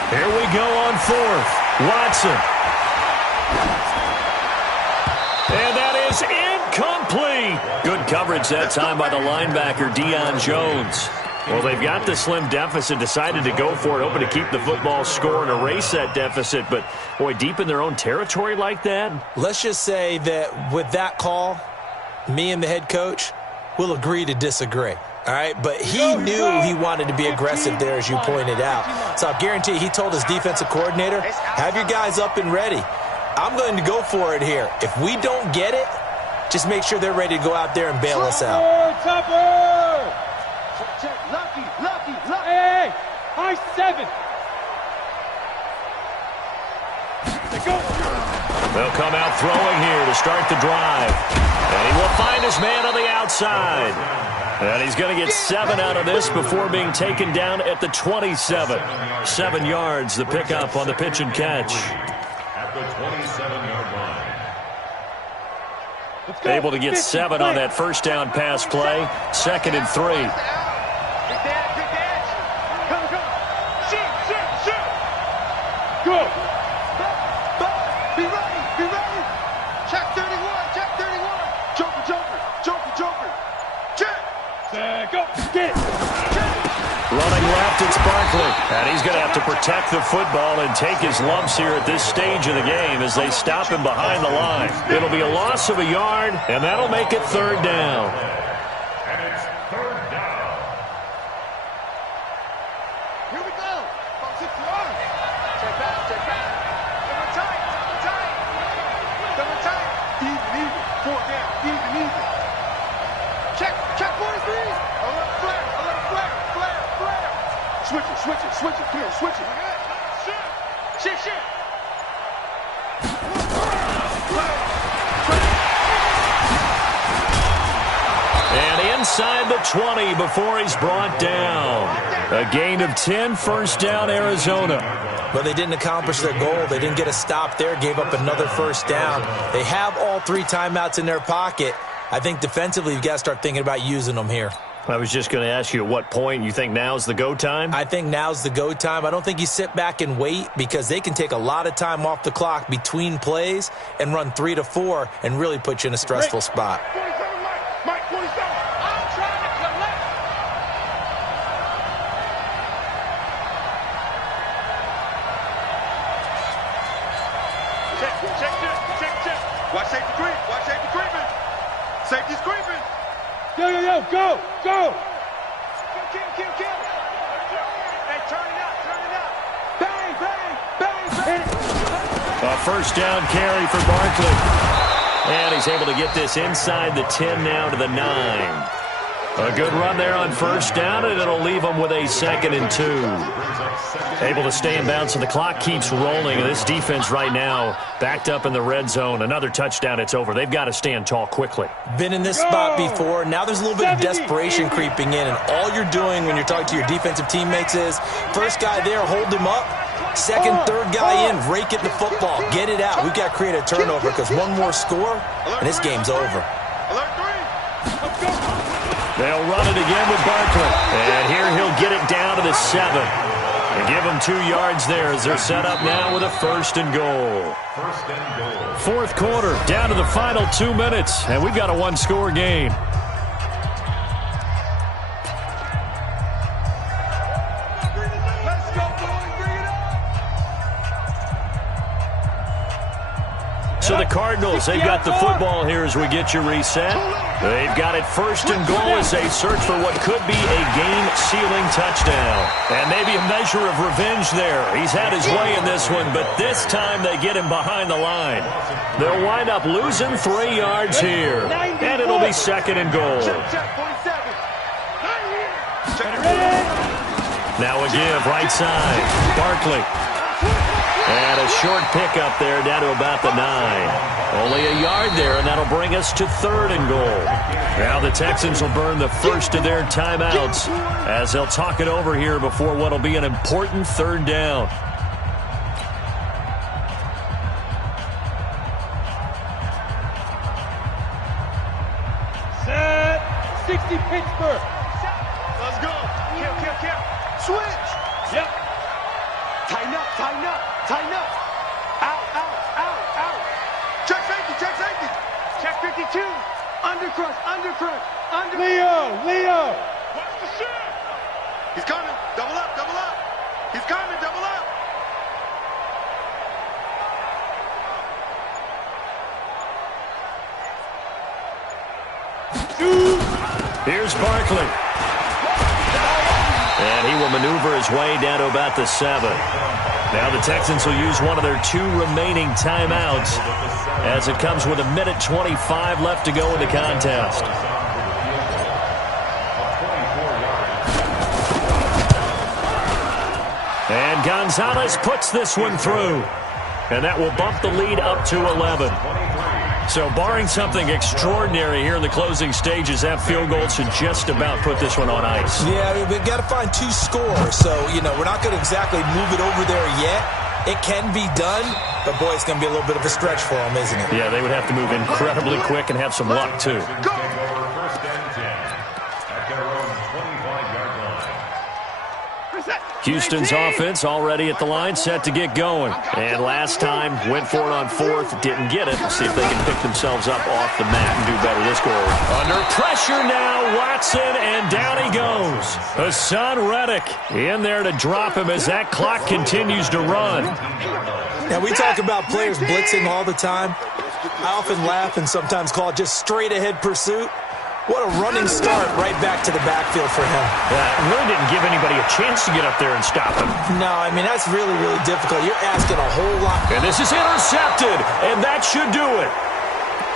Here we go on 4th. Watson. And that is incomplete. Good coverage that time by the linebacker, Deion Jones. Well, they've got the slim deficit, decided to go for it, hoping to keep the football score and erase that deficit. But, boy, deep in their own territory like that. Let's just say that with that call, me and the head coach will agree to disagree. All right, but he knew he wanted to be aggressive there, as you pointed out. So I guarantee he told his defensive coordinator, have your guys up and ready. I'm going to go for it here. If we don't get it, just make sure they're ready to go out there and bail us out. Check. Lucky. Hey, high 7. They'll come out throwing here to start the drive. And he will find his man on the outside. And he's going to get 7 out of this before being taken down at the 27. 7 yards, the pickup on the pitch and catch. At the 27-yard line. Able to get 7 on that first down pass play. 2nd and 3. Big dash. Come. Shoot. Go. Be ready. Check 31. Joker. Check. Go. Get. Running left, it's Barkley. And he's going to have to protect the football and take his lumps here at this stage of the game as they stop him behind the line. It'll be a loss of a yard, and that'll make it 3rd down. And it's 3rd down. Here we go. Check back. Double tight. Even. 4 down. Even. Check 43. A little flare. Switch it. Come on, switch it. Shit. And inside the 20 before he's brought down. A gain of 10, 1st down, Arizona. But they didn't accomplish their goal. They didn't get a stop there, gave up another 1st down. They have all 3 timeouts in their pocket. I think defensively you've got to start thinking about using them here. I was just going to ask you at what point you think now's the go time? I think now's the go time. I don't think you sit back and wait because they can take a lot of time off the clock between plays and run 3 to 4 and really put you in a stressful spot. 47, Mike 47. I'm trying to collect. Check. Watch safety creeping. Safety's creeping. Yo, go! Kill! Hey, turn it up! Bang! A first down carry for Barkley. And he's able to get this inside the 10 now to the 9. A good run there on first down, and it'll leave them with a 2nd and 2. Able to stay in bounds, and the clock keeps rolling. And this defense right now backed up in the red zone. Another touchdown, it's over. They've got to stand tall quickly. Been in this spot before. Now there's a little bit of desperation creeping in, and all you're doing when you're talking to your defensive teammates is first guy there, hold him up. Second, third guy in, rake it the football. Get it out. We've got to create a turnover because one more score, and this game's over. They'll run it again with Barkley. And here he'll get it down to the 7. And give them 2 yards there as they're set up now with a 1st and goal. 4th quarter, down to the final 2 minutes. And we've got a 1-score game. So the Cardinals, they've got the football here as we get you reset. They've got it 1st and goal as they search for what could be a game-sealing touchdown. And maybe a measure of revenge there. He's had his way in this one, but this time they get him behind the line. They'll wind up losing 3 yards here. And it'll be 2nd and goal. Now a give, right side. Barkley. And a short pickup there down to about the 9. Only a yard there, and that'll bring us to 3rd and goal. Now the Texans will burn the first of their timeouts as they'll talk it over here before what'll be an important 3rd down. Set. 60 Pittsburgh. Let's go. Kill. Switch. Yep. Tighten up. Tighten up. Out. Check safety. Check 52. Undercrush. Leo. Watch the shit. He's coming. Double up. He's coming. Double up. Here's Barkley. And he will maneuver his way down to about the 7. Now the Texans will use one of their 2 remaining timeouts as it comes with 1:25 left to go in the contest. And Gonzalez puts this one through. And that will bump the lead up to 11. So barring something extraordinary here in the closing stages, that field goal should just about put this one on ice. Yeah, we've got to find 2 scores. So, we're not going to exactly move it over there yet. It can be done, but, boy, it's going to be a little bit of a stretch for them, isn't it? Yeah, they would have to move incredibly quick and have some luck, too. Houston's offense already at the line, set to get going. And last time, went for it on 4th, didn't get it. See if they can pick themselves up off the mat and do better this go. Under pressure now, Watson, and down he goes. Hassan Reddick in there to drop him as that clock continues to run. Now, we talk about players blitzing all the time. I often laugh and sometimes call it just straight-ahead pursuit. What a running start right back to the backfield for him. Yeah, really didn't give anybody a chance to get up there and stop him. No, I mean, that's really, really difficult. You're asking a whole lot. And this is intercepted, and that should do it.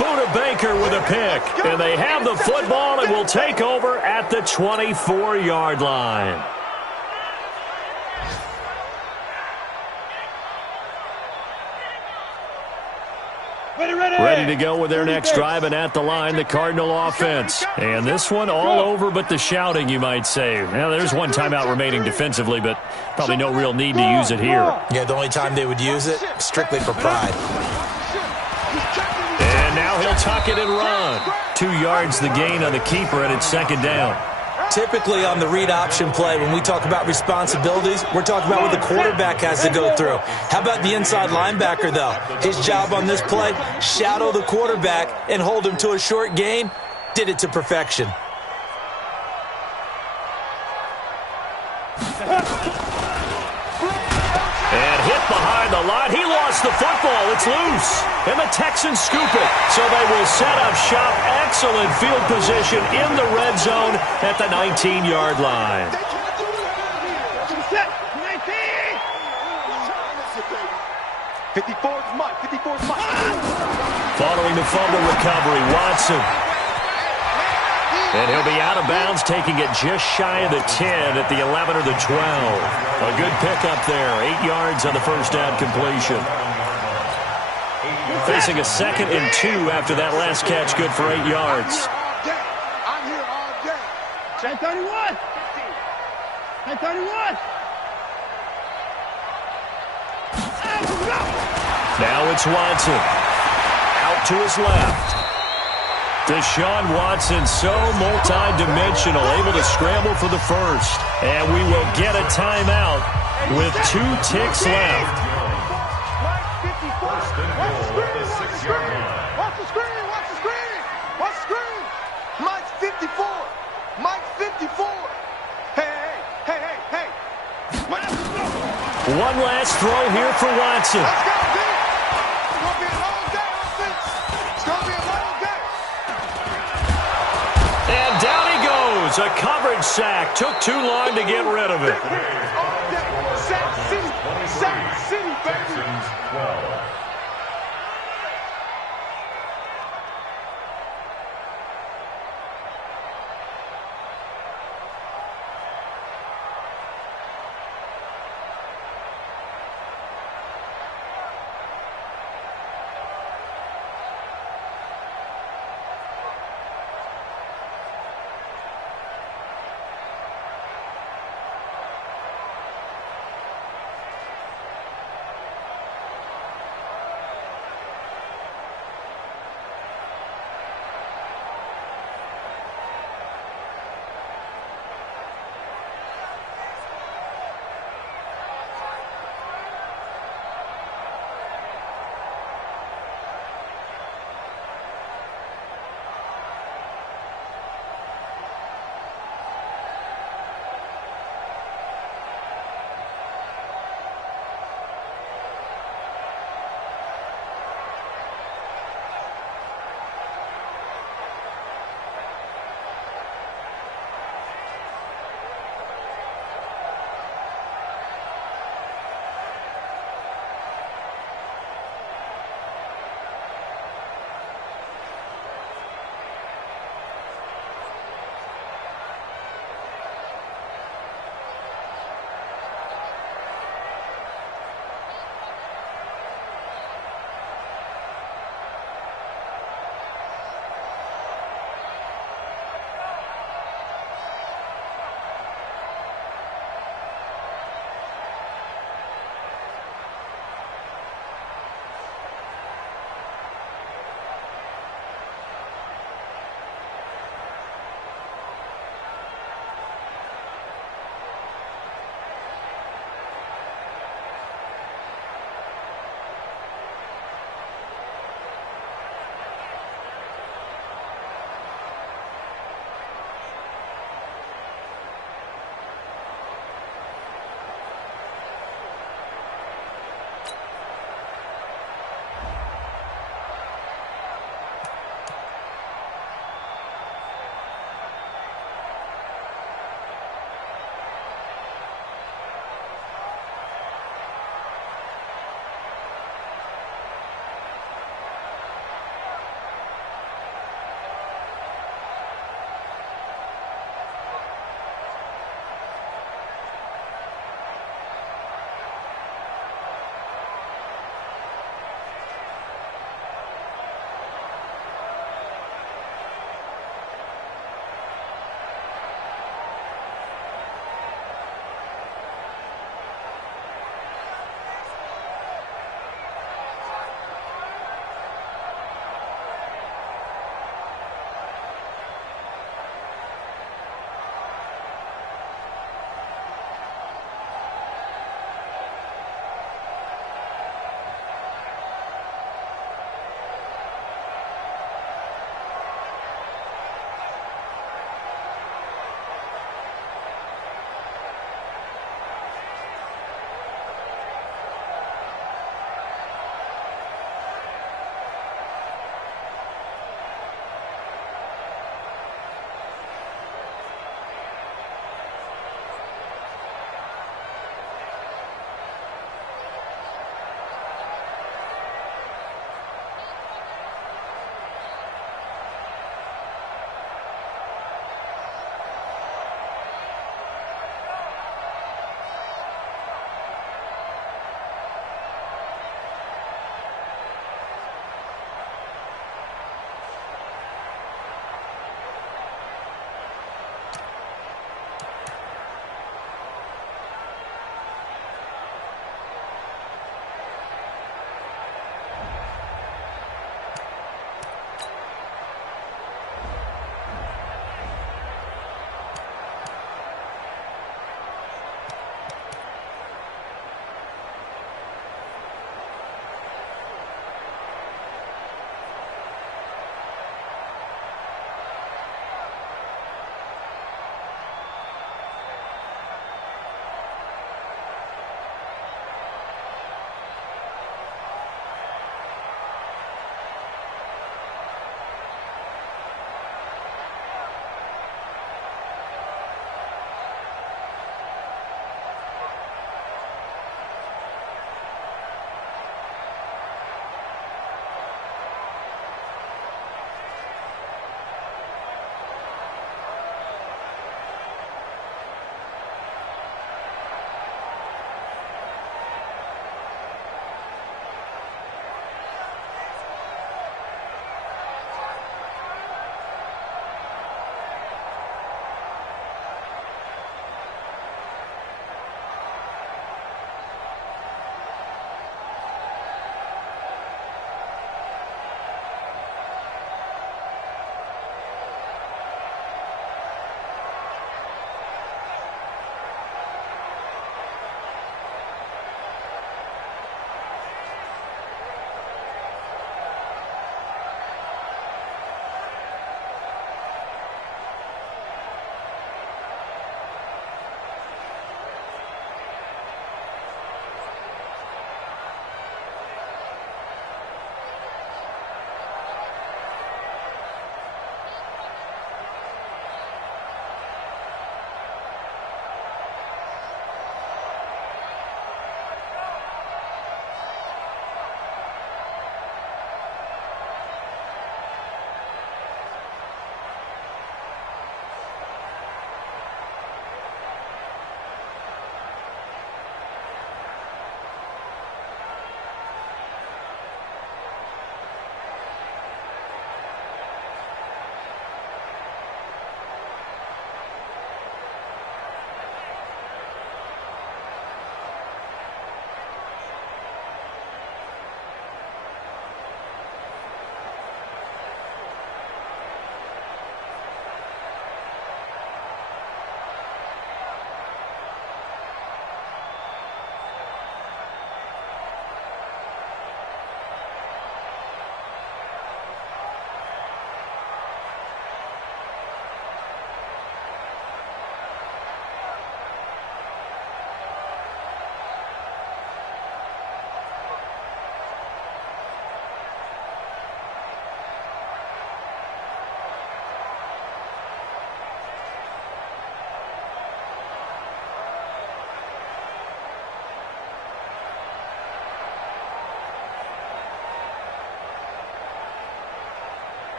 Buda Baker with a pick, and they have the football and will take over at the 24-yard line. Ready to go with their next drive, and at the line, the Cardinal offense. And this one all over but the shouting, you might say. Now, there's one timeout remaining defensively, but probably no real need to use it here. Yeah, the only time they would use it, strictly for pride. And now he'll tuck it and run. 2 yards the gain on the keeper, and it's 2nd down. Typically on the read option play, when we talk about responsibilities, we're talking about what the quarterback has to go through. How about the inside linebacker, though? His job on this play, shadow the quarterback and hold him to a short gain. Did it to perfection. And hit behind the line. He lost the football. It's loose. And the Texans scoop it. So they will set up shop. Excellent field position in the red zone at the 19-yard line. 54 is Mike. 54 is Mike. Following the fumble recovery, Watson. And he'll be out of bounds, taking it just shy of the 10 at the 11 or the 12. A good pickup there. 8 yards on the first down completion. Facing a 2nd and 2 after that last catch, good for 8 yards. I'm here all day. Check 31. Check 31. Now it's Watson. Out to his left. Deshaun Watson, so multi-dimensional, able to scramble for the first. And we will get a timeout with 2 ticks left. Mike 54. Watch the screen. Watch the screen. Watch the screen. Watch the screen. Mike's 54. Mike's 54. Hey. Mike. One last throw here for Watson. Let's go, D. It's going to be a long day, offense. It's going to be a long day. And down he goes. A coverage sack. Took too long to get rid of it. All day. Sack City. Sack City, baby. Texans 12.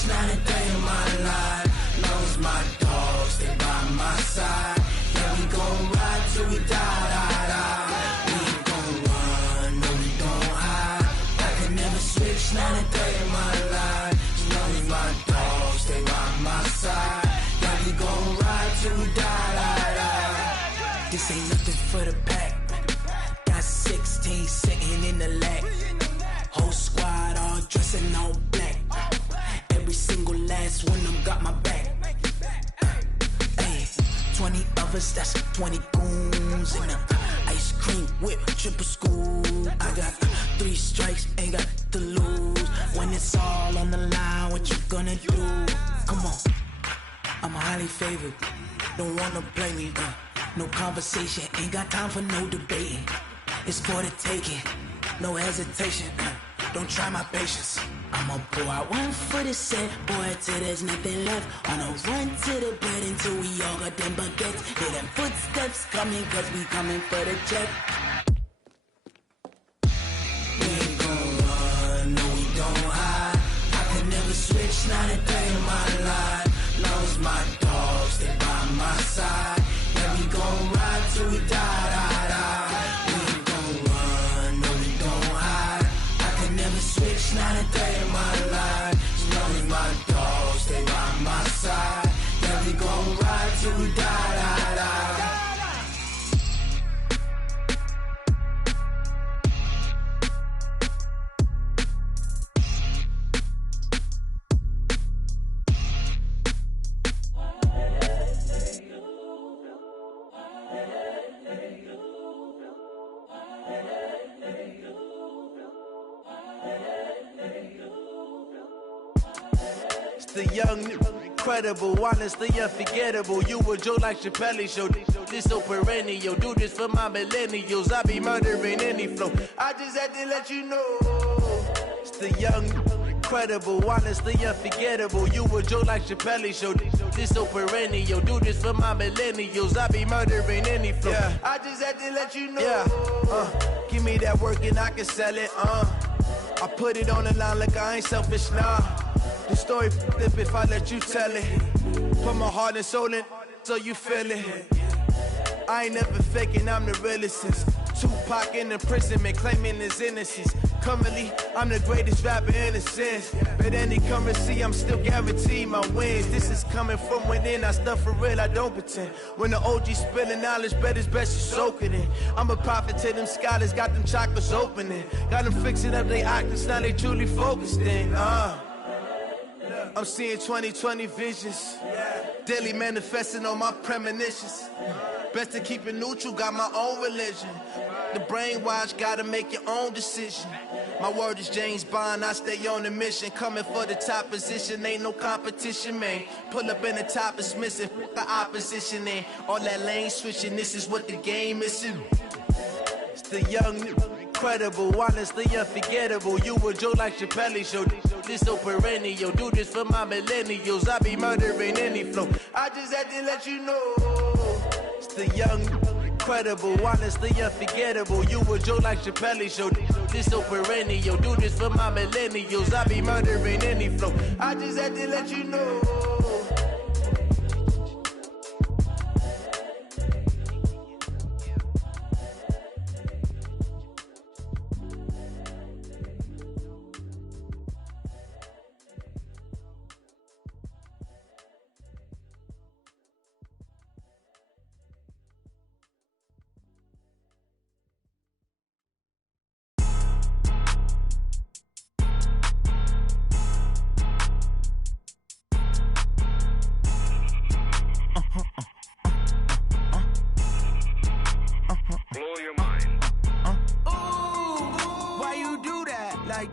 switch, not a day in my life. Long as my dogs, they by my side. Yeah, we gon' ride till we die. We ain't gon' run, no, we don't hide. I can never switch, not a day in my life. As long as my dogs, they by my side. Yeah, we gon' ride till we die. This ain't nothing for the pack. Got 16 sitting in the lap. Whole squad all dressing all black. Every single last one of them got my back. Hey, 20 of us, that's 20 goons. And ice cream whip, triple scoop. I got 3 strikes, ain't got to lose. When it's all on the line, what you gonna do? Come on, I'm highly favored. Don't wanna play me, no conversation, ain't got time for no debating. It's for the taking, no hesitation. Don't try my patience. I'ma pour out one for the set, boy, till there's nothing left. On a run to the bed until we all got them baguettes. Hear them footsteps coming, cause we coming for the check. We ain't gon' run, no, we don't hide. I could never switch, not a day in my life. Long as my dogs, they by my side. Yeah, we gon' ride till we die. We ain't gon' run, no, we don't hide. I could never switch, not a day in my life. As long as my dogs, they by my side. Yeah, we gon' ride till we die. The young, incredible, honestly unforgettable. You a Joe like Chappelle show. This so perennial. Do this for my millennials. I be murdering any flow. I just had to let you know. It's the young, incredible, honestly unforgettable. You a Joe like Chappelle show. This so perennial. Do this for my millennials. I be murdering any flow. Yeah. I just had to let you know. Yeah. Give me that work and I can sell it. I put it on the line like I ain't selfish, nah. The story flip if I let you tell it. Put my heart and soul in so you feel it. I ain't never faking, I'm the realest since Tupac in imprisonment, claiming his innocence. Currently, I'm the greatest rapper in a sense. But any currency, I'm still guaranteed my wins. This is coming from within, I stuff for real, I don't pretend. When the OG spilling knowledge, bet it's best you soak it in. I'm a prophet to them scholars, got them chakras opening. Got them fixing up they octaves, now they truly focused in. I'm seeing 2020 visions, daily manifesting on my premonitions. Best to keep it neutral, got my own religion. The brainwash, gotta make your own decision. My word is James Bond, I stay on the mission. Coming for the top position, ain't no competition, man. Pull up in the top is missing, the opposition in. All that lane switching, this is what the game is in. It's the young, incredible, honestly unforgettable. You a Joe like Chappelle show. This so perennial. Do this for my millennials. I be murdering any flow. I just had to let you know. It's the young, incredible, honestly unforgettable. You a Joe like Chappelle show. This so perennial. Do this for my millennials. I be murdering any flow. I just had to let you know.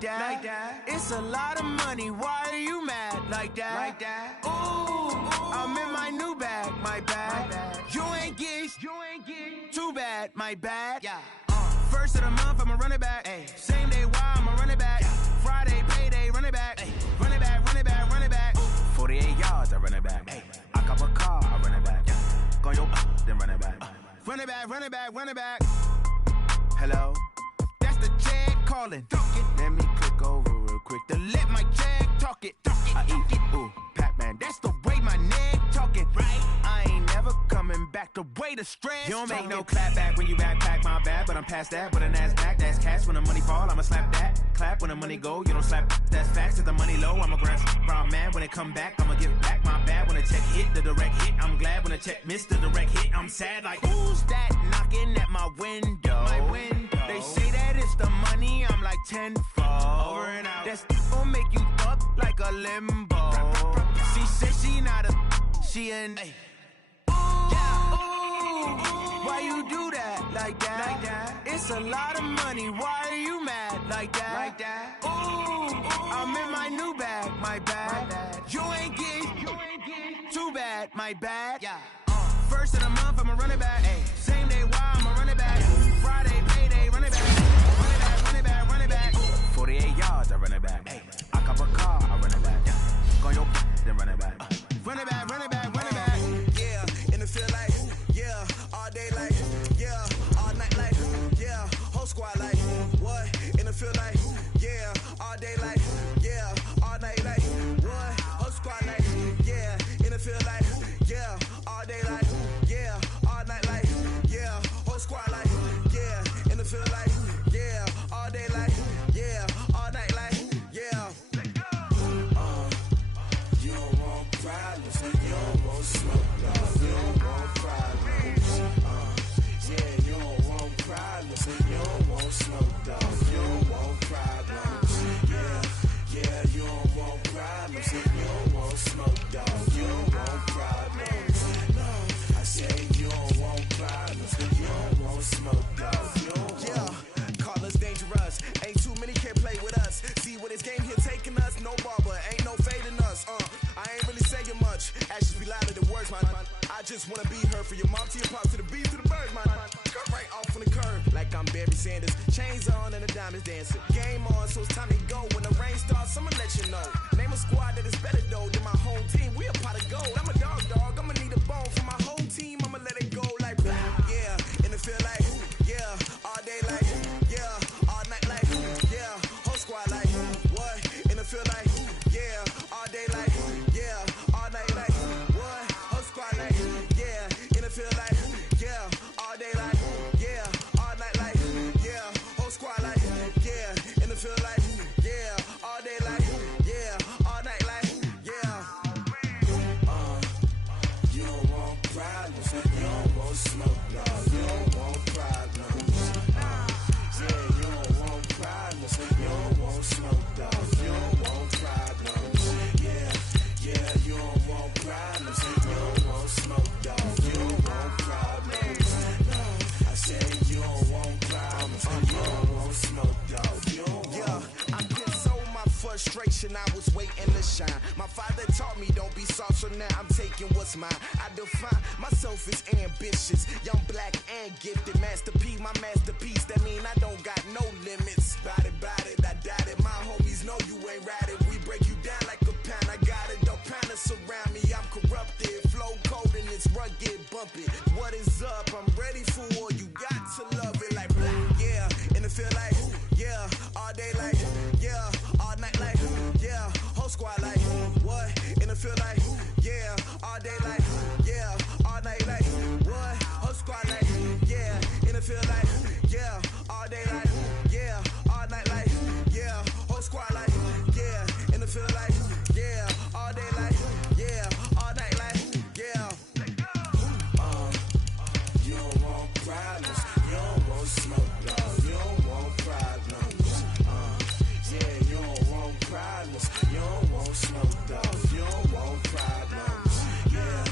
Like that. It's a lot of money. Why are you mad like that? Ooh, I'm in my new bag, my bag. You ain't get too bad, my bad. Yeah. First of the month, I'ma run it back. Ay. Same day, why I'ma run it back. Yeah. Friday, payday, run it back. Ay. Run it back, run it back, run it back. Ooh. 48 yards, I run it back. Ay. I cop a car, I run it back. Yeah. Go yo, then run it back. Run it back, run it back, run it back. Hello? That's the check calling. Let me click over real quick to let my check talk it. I eat man. That's the way my neck talking. Right. I ain't never coming back. The way the stress. You don't make no clap back when you backpack, my bad. But I'm past that with a NASDAQ. That's cash. When the money fall, I'ma slap that. Clap when the money go. You don't slap. That's facts. If the money low, I'ma grab brown man. When it come back, I'ma give back my bad. When the check hit, the direct hit. I'm glad when the check missed the direct hit. I'm sad like, who's that knocking at my window? My window. They say that it's the money. I'm like tenfold. Over and out. That's gon' make you fuck like a limbo. She said she not a. She an. Hey. Why you do that like that? Like that? It's a lot of money. Why are you mad like that? Like that? Ooh, I'm in my new bag, my bad. You ain't get too bad, my bad. Yeah. First of the month, I'ma run it back. Ay. Same day, why I'ma run it back. Friday, payday, run it back. Run it back, run it back, run it back. 48 yards, I run it back. Ay. I cop a car, I run it back. Go on your then run it back. Run it back, run it back, run it back. Yeah, and it feel like, yeah, all day like, yeah, all night like, yeah, whole squad like, what? And it feel like, yeah, all day like, yeah, all night like, what? Whole squad like, yeah, and it feel like, yeah, all day like, yeah, all night like, yeah, whole squad like, yeah, and it feel like, yeah, all day like, yeah, all night like, yeah. You don't want problems, you don't want smoke, dog. You don't want problems. Yeah, you don't want problems, you don't want smoke, dog. You don't want problems. Yeah, you don't want problems, you don't want smoke, dog. You don't want problems. No, I say you don't want problems, you don't want smoke, dog. You don't want. Call us dangerous. Ain't too many can play with us. See what this game here taking us. No barber, ain't no fading us. I ain't really saying much. Actions be louder than words, man. I just wanna be heard for your mom to your pop to the beat to the birds, man. Cut right off on the curb like I'm Barry Sanders. Chains on and the diamonds dancing. Game on, so it's time to go. When the rain starts, I'ma let you know. Name a squad that is better though than my home team. We a pot of gold. I'm a dog. I'ma need a bone for my whole team. I'ma let it go like blah. Yeah, and it feel like yeah, all day like yeah, all night like yeah, whole squad like what? And it feel like yeah, all day like yeah, all night like what? Whole squad like yeah, and it feel like yeah, all day like yeah, all night like yeah, whole squad like yeah, and it feel like yeah, all day like yeah, all night like yeah. You don't want problems, you don't want smoke, dog. You don't want problems. Yeah, you don't want problems, you don't want smoke, dog. You don't want problems. Yeah, you don't want problems, you don't want smoke, dog. You don't want problems. No, I said you don't want problems, you don't want smoke, dog. You don't want. I've been so my frustration, I was waiting to shine. My father taught me don't be soft, so now I'm taking what's mine. I define myself as ambitious, young, black, and gifted. Master P, my masterpiece. That mean I don't got no limits. Bout it, I doubt it. My homies know you ain't ratted. We break you down like a pound. I got it, don't pound us around me. I'm corrupted, flow cold and it's rugged, bumpy. What is up? I'm ready for war. You got to love it like blah. Yeah, and it feel like yeah, all day like yeah, all night like yeah, whole squad like what? And it feel like yeah, all day like yeah, all night like what? Whole squad like yeah, and it feel like yeah, all day like yeah, all night like yeah, whole squad like yeah, and it feel like yeah, all day like yeah, all night like yeah. You don't want problems, you don't want smoke, dog. You don't want problems. Yeah, you don't want problems, you don't want smoke, dog. You don't want problems. Yeah,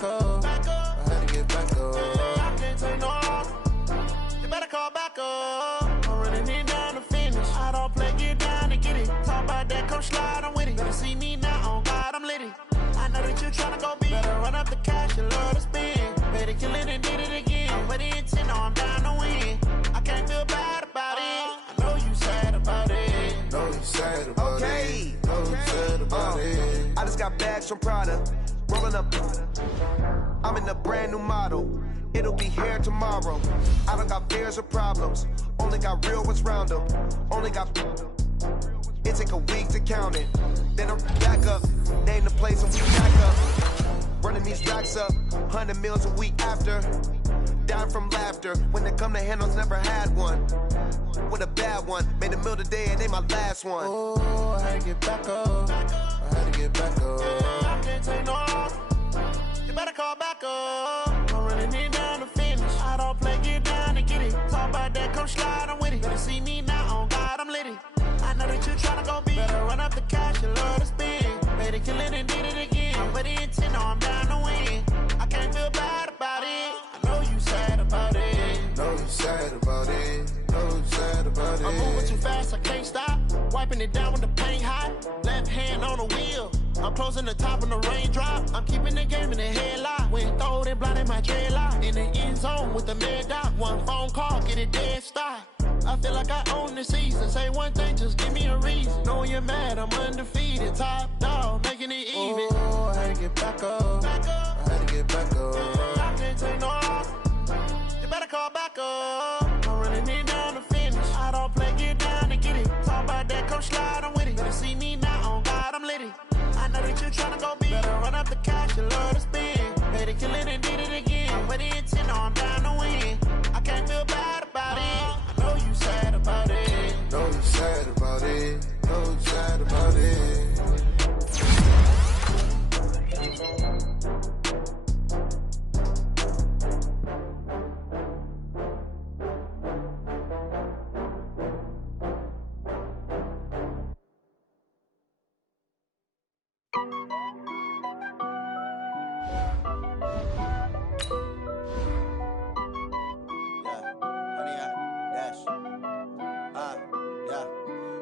back up. I had to get back up. I can't take no loss. You better call back up. I'm running it down to finish. I don't play, get down to get it. Talk about that, come slide, I'm with it. Better see me now, on God, I'm litty. I know that you tryna go big. Better run up the cash, you love to spend. Better kill it and did it again. But the intent, no, I'm down to win. I can't feel bad about it. I know you sad about it. Know you sad about it. Know you sad about it. I just got bags from Prada. Rolling up. I'm in a brand new model. It'll be here tomorrow. I don't got fears or problems. Only got real ones round them. Only got. It take a week to count it. Then I'm back up. Name the place and we back up. Running these racks up. 100 meals a week after. Down from laughter. When they come to handles, never had one. With a bad one. Made a meal today and ain't my last one. Oh, I had to get back up. I had to get back up. I can't take no loss. You better call back up. I'm running it down to finish. I don't play, get down to get it. Talk about that, come slide, I'm with it. Better see me now, on God, I'm litty. I know that you tryna go big. Better run up the cash, you love to spend. Better kill it and did it again. But the intent, no, I'm down to win. I can't feel bad about it. I know you sad about it. Know you sad about it. Know you sad about it. I'm moving too fast, I can't stop. Wiping it down with the paint hot. Left hand on the wheel. I'm closing the top when the raindrop. I'm keeping the game in the headlock. When throwed and blinded my dreadlock. In the end zone with the mad dot. One phone call, get it dead stop. I feel like I own the season. Say one thing, just give me a reason. Knowing you're mad, I'm undefeated. Top dog, making it even. Oh, I had to get back up. I had to get back up. I can't take no loss. You better call back up. I'm running it down to finish. I don't play, get down to get it. Talk about that, come slide, I'm with it. Better see me now, on God, I'm litty. I know that you tryna go big. Better run up the cash, you love to spend. Better kill it and did it again. But the intent, no, I'm down to win. I can't feel bad about it. I know you sad about it. Know you sad about it. Know you sad about it.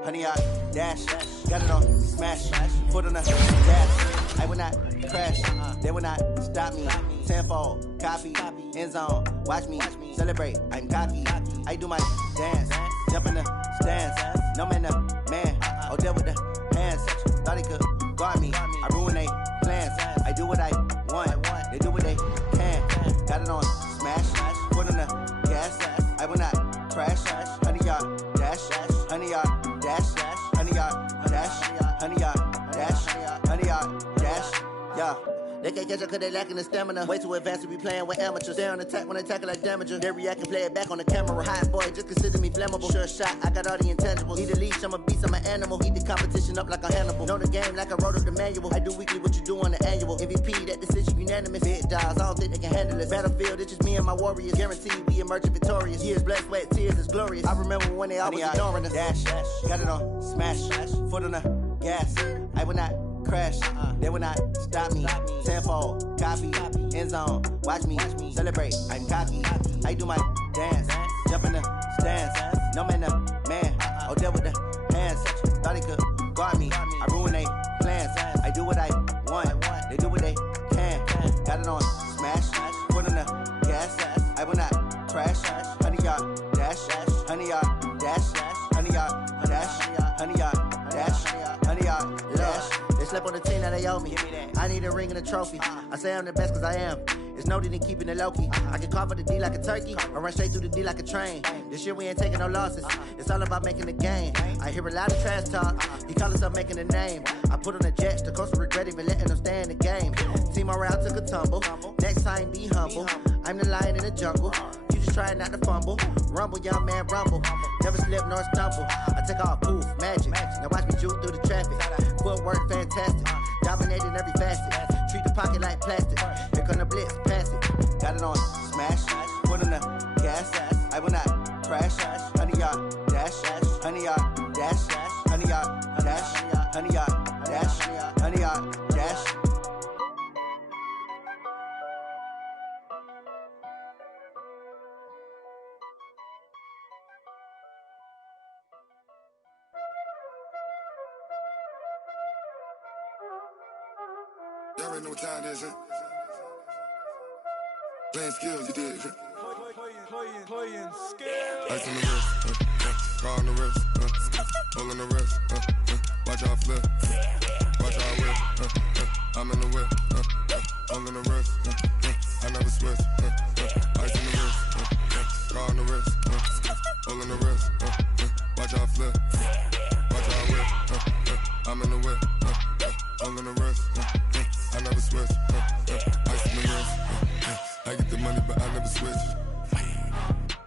Honey, I dash, got it on smash, foot on the gas. I will not crash, they will not stop me. Tenfold, copy, end zone, watch me celebrate. I'm cocky, I do my dance, jump in the stands. No man, the man, oh, deal with the hands. Thought he could guard me, I ruin they plans. I do what I want, they do what they can. Got it on smash, foot on the gas. I will not crash, honey, y'all dash, honey, y'all dash, honey, y'all dash, honey, y'all dash, honey, y'all dash, yeah. They can't catch up cause they lacking the stamina. Way too advanced to be playing with amateurs. Stay on attack when they tackle like damager. They react and play it back on the camera. Hot boy, just consider me flammable. Sure shot, I got all the intangibles. Need a leash, I'm a beast, I'm an animal. Eat the competition up like a Hannibal. Know the game like I wrote up the manual. I do weekly what you do on the annual. MVP, that decision unanimous. Big dogs, I don't think they can handle it. Battlefield, it's just me and my warriors. Guaranteed we emerging victorious. Years, blood, sweat, tears, it's glorious. I remember when they always ignoring us. Dash, got it on smash, foot on the gas. I will not crash, they will not stop me. Tenfold, copy, end zone, watch me celebrate. I'm cocky, I do my dance, jump in the stands. No man, the man, oh, deal with the hands. Thought he could guard me, I ruin they plans. I do what I want, they do what they can. Got it on smash, foot on the gas. I will not crash, honey, y'all dash, honey, y'all dash, honey, y'all dash, honey, y'all dash, honey, y'all dash. They slept on the team, now they owe me. I need a ring and a trophy. I say I'm the best cause I am. It's no need in keeping it low-key. I can carve for the D like a turkey, or run straight through the D like a train. This year we ain't taking no losses. It's all about making the game. I hear a lot of trash talk. He call himself making a name. I put on the jets, the coach will regret even letting them stay in the game. Team around took a tumble. Next time be humble. I'm the lion in the jungle. You just trying not to fumble. Rumble, young man, rumble. Never slip nor stumble. I take off, poof, magic. Now watch me juke through the traffic. Footwork fantastic. Dominating every facet. Treat the pocket like plastic. Here come the blitz, pass it. Got it on smash. Foot on the gas. I will not crash. Honey, y'all dash. Honey, y'all dash. Honey, y'all dash. Honey, y'all dash. Honey, y'all dash. already know what time it is, huh? Playing skills, you did, huh? Playing skills. Ice on the wrist, car on the wrist, hole on the wrist, watch how I flip, watch how I whip, I'm in the whip, hole on the wrist, I never switch, ice on the wrist, car on the wrist, hole on the wrist, watch how I flip, watch how I whip, I'm in the whip, hole on the wrist, I never switch, ice on the wrist, I get the money but I never switch.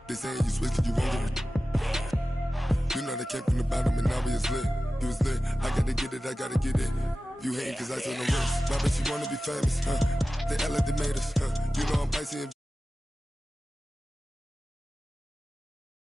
They say you switch it, you won't get it. You know they came from the bottom and now we is lit. You was lit, I gotta get it, I gotta get it. You hating cause I on the wrist. My bitch, you wanna be famous, huh? They act like they made us, huh? You know I'm icy and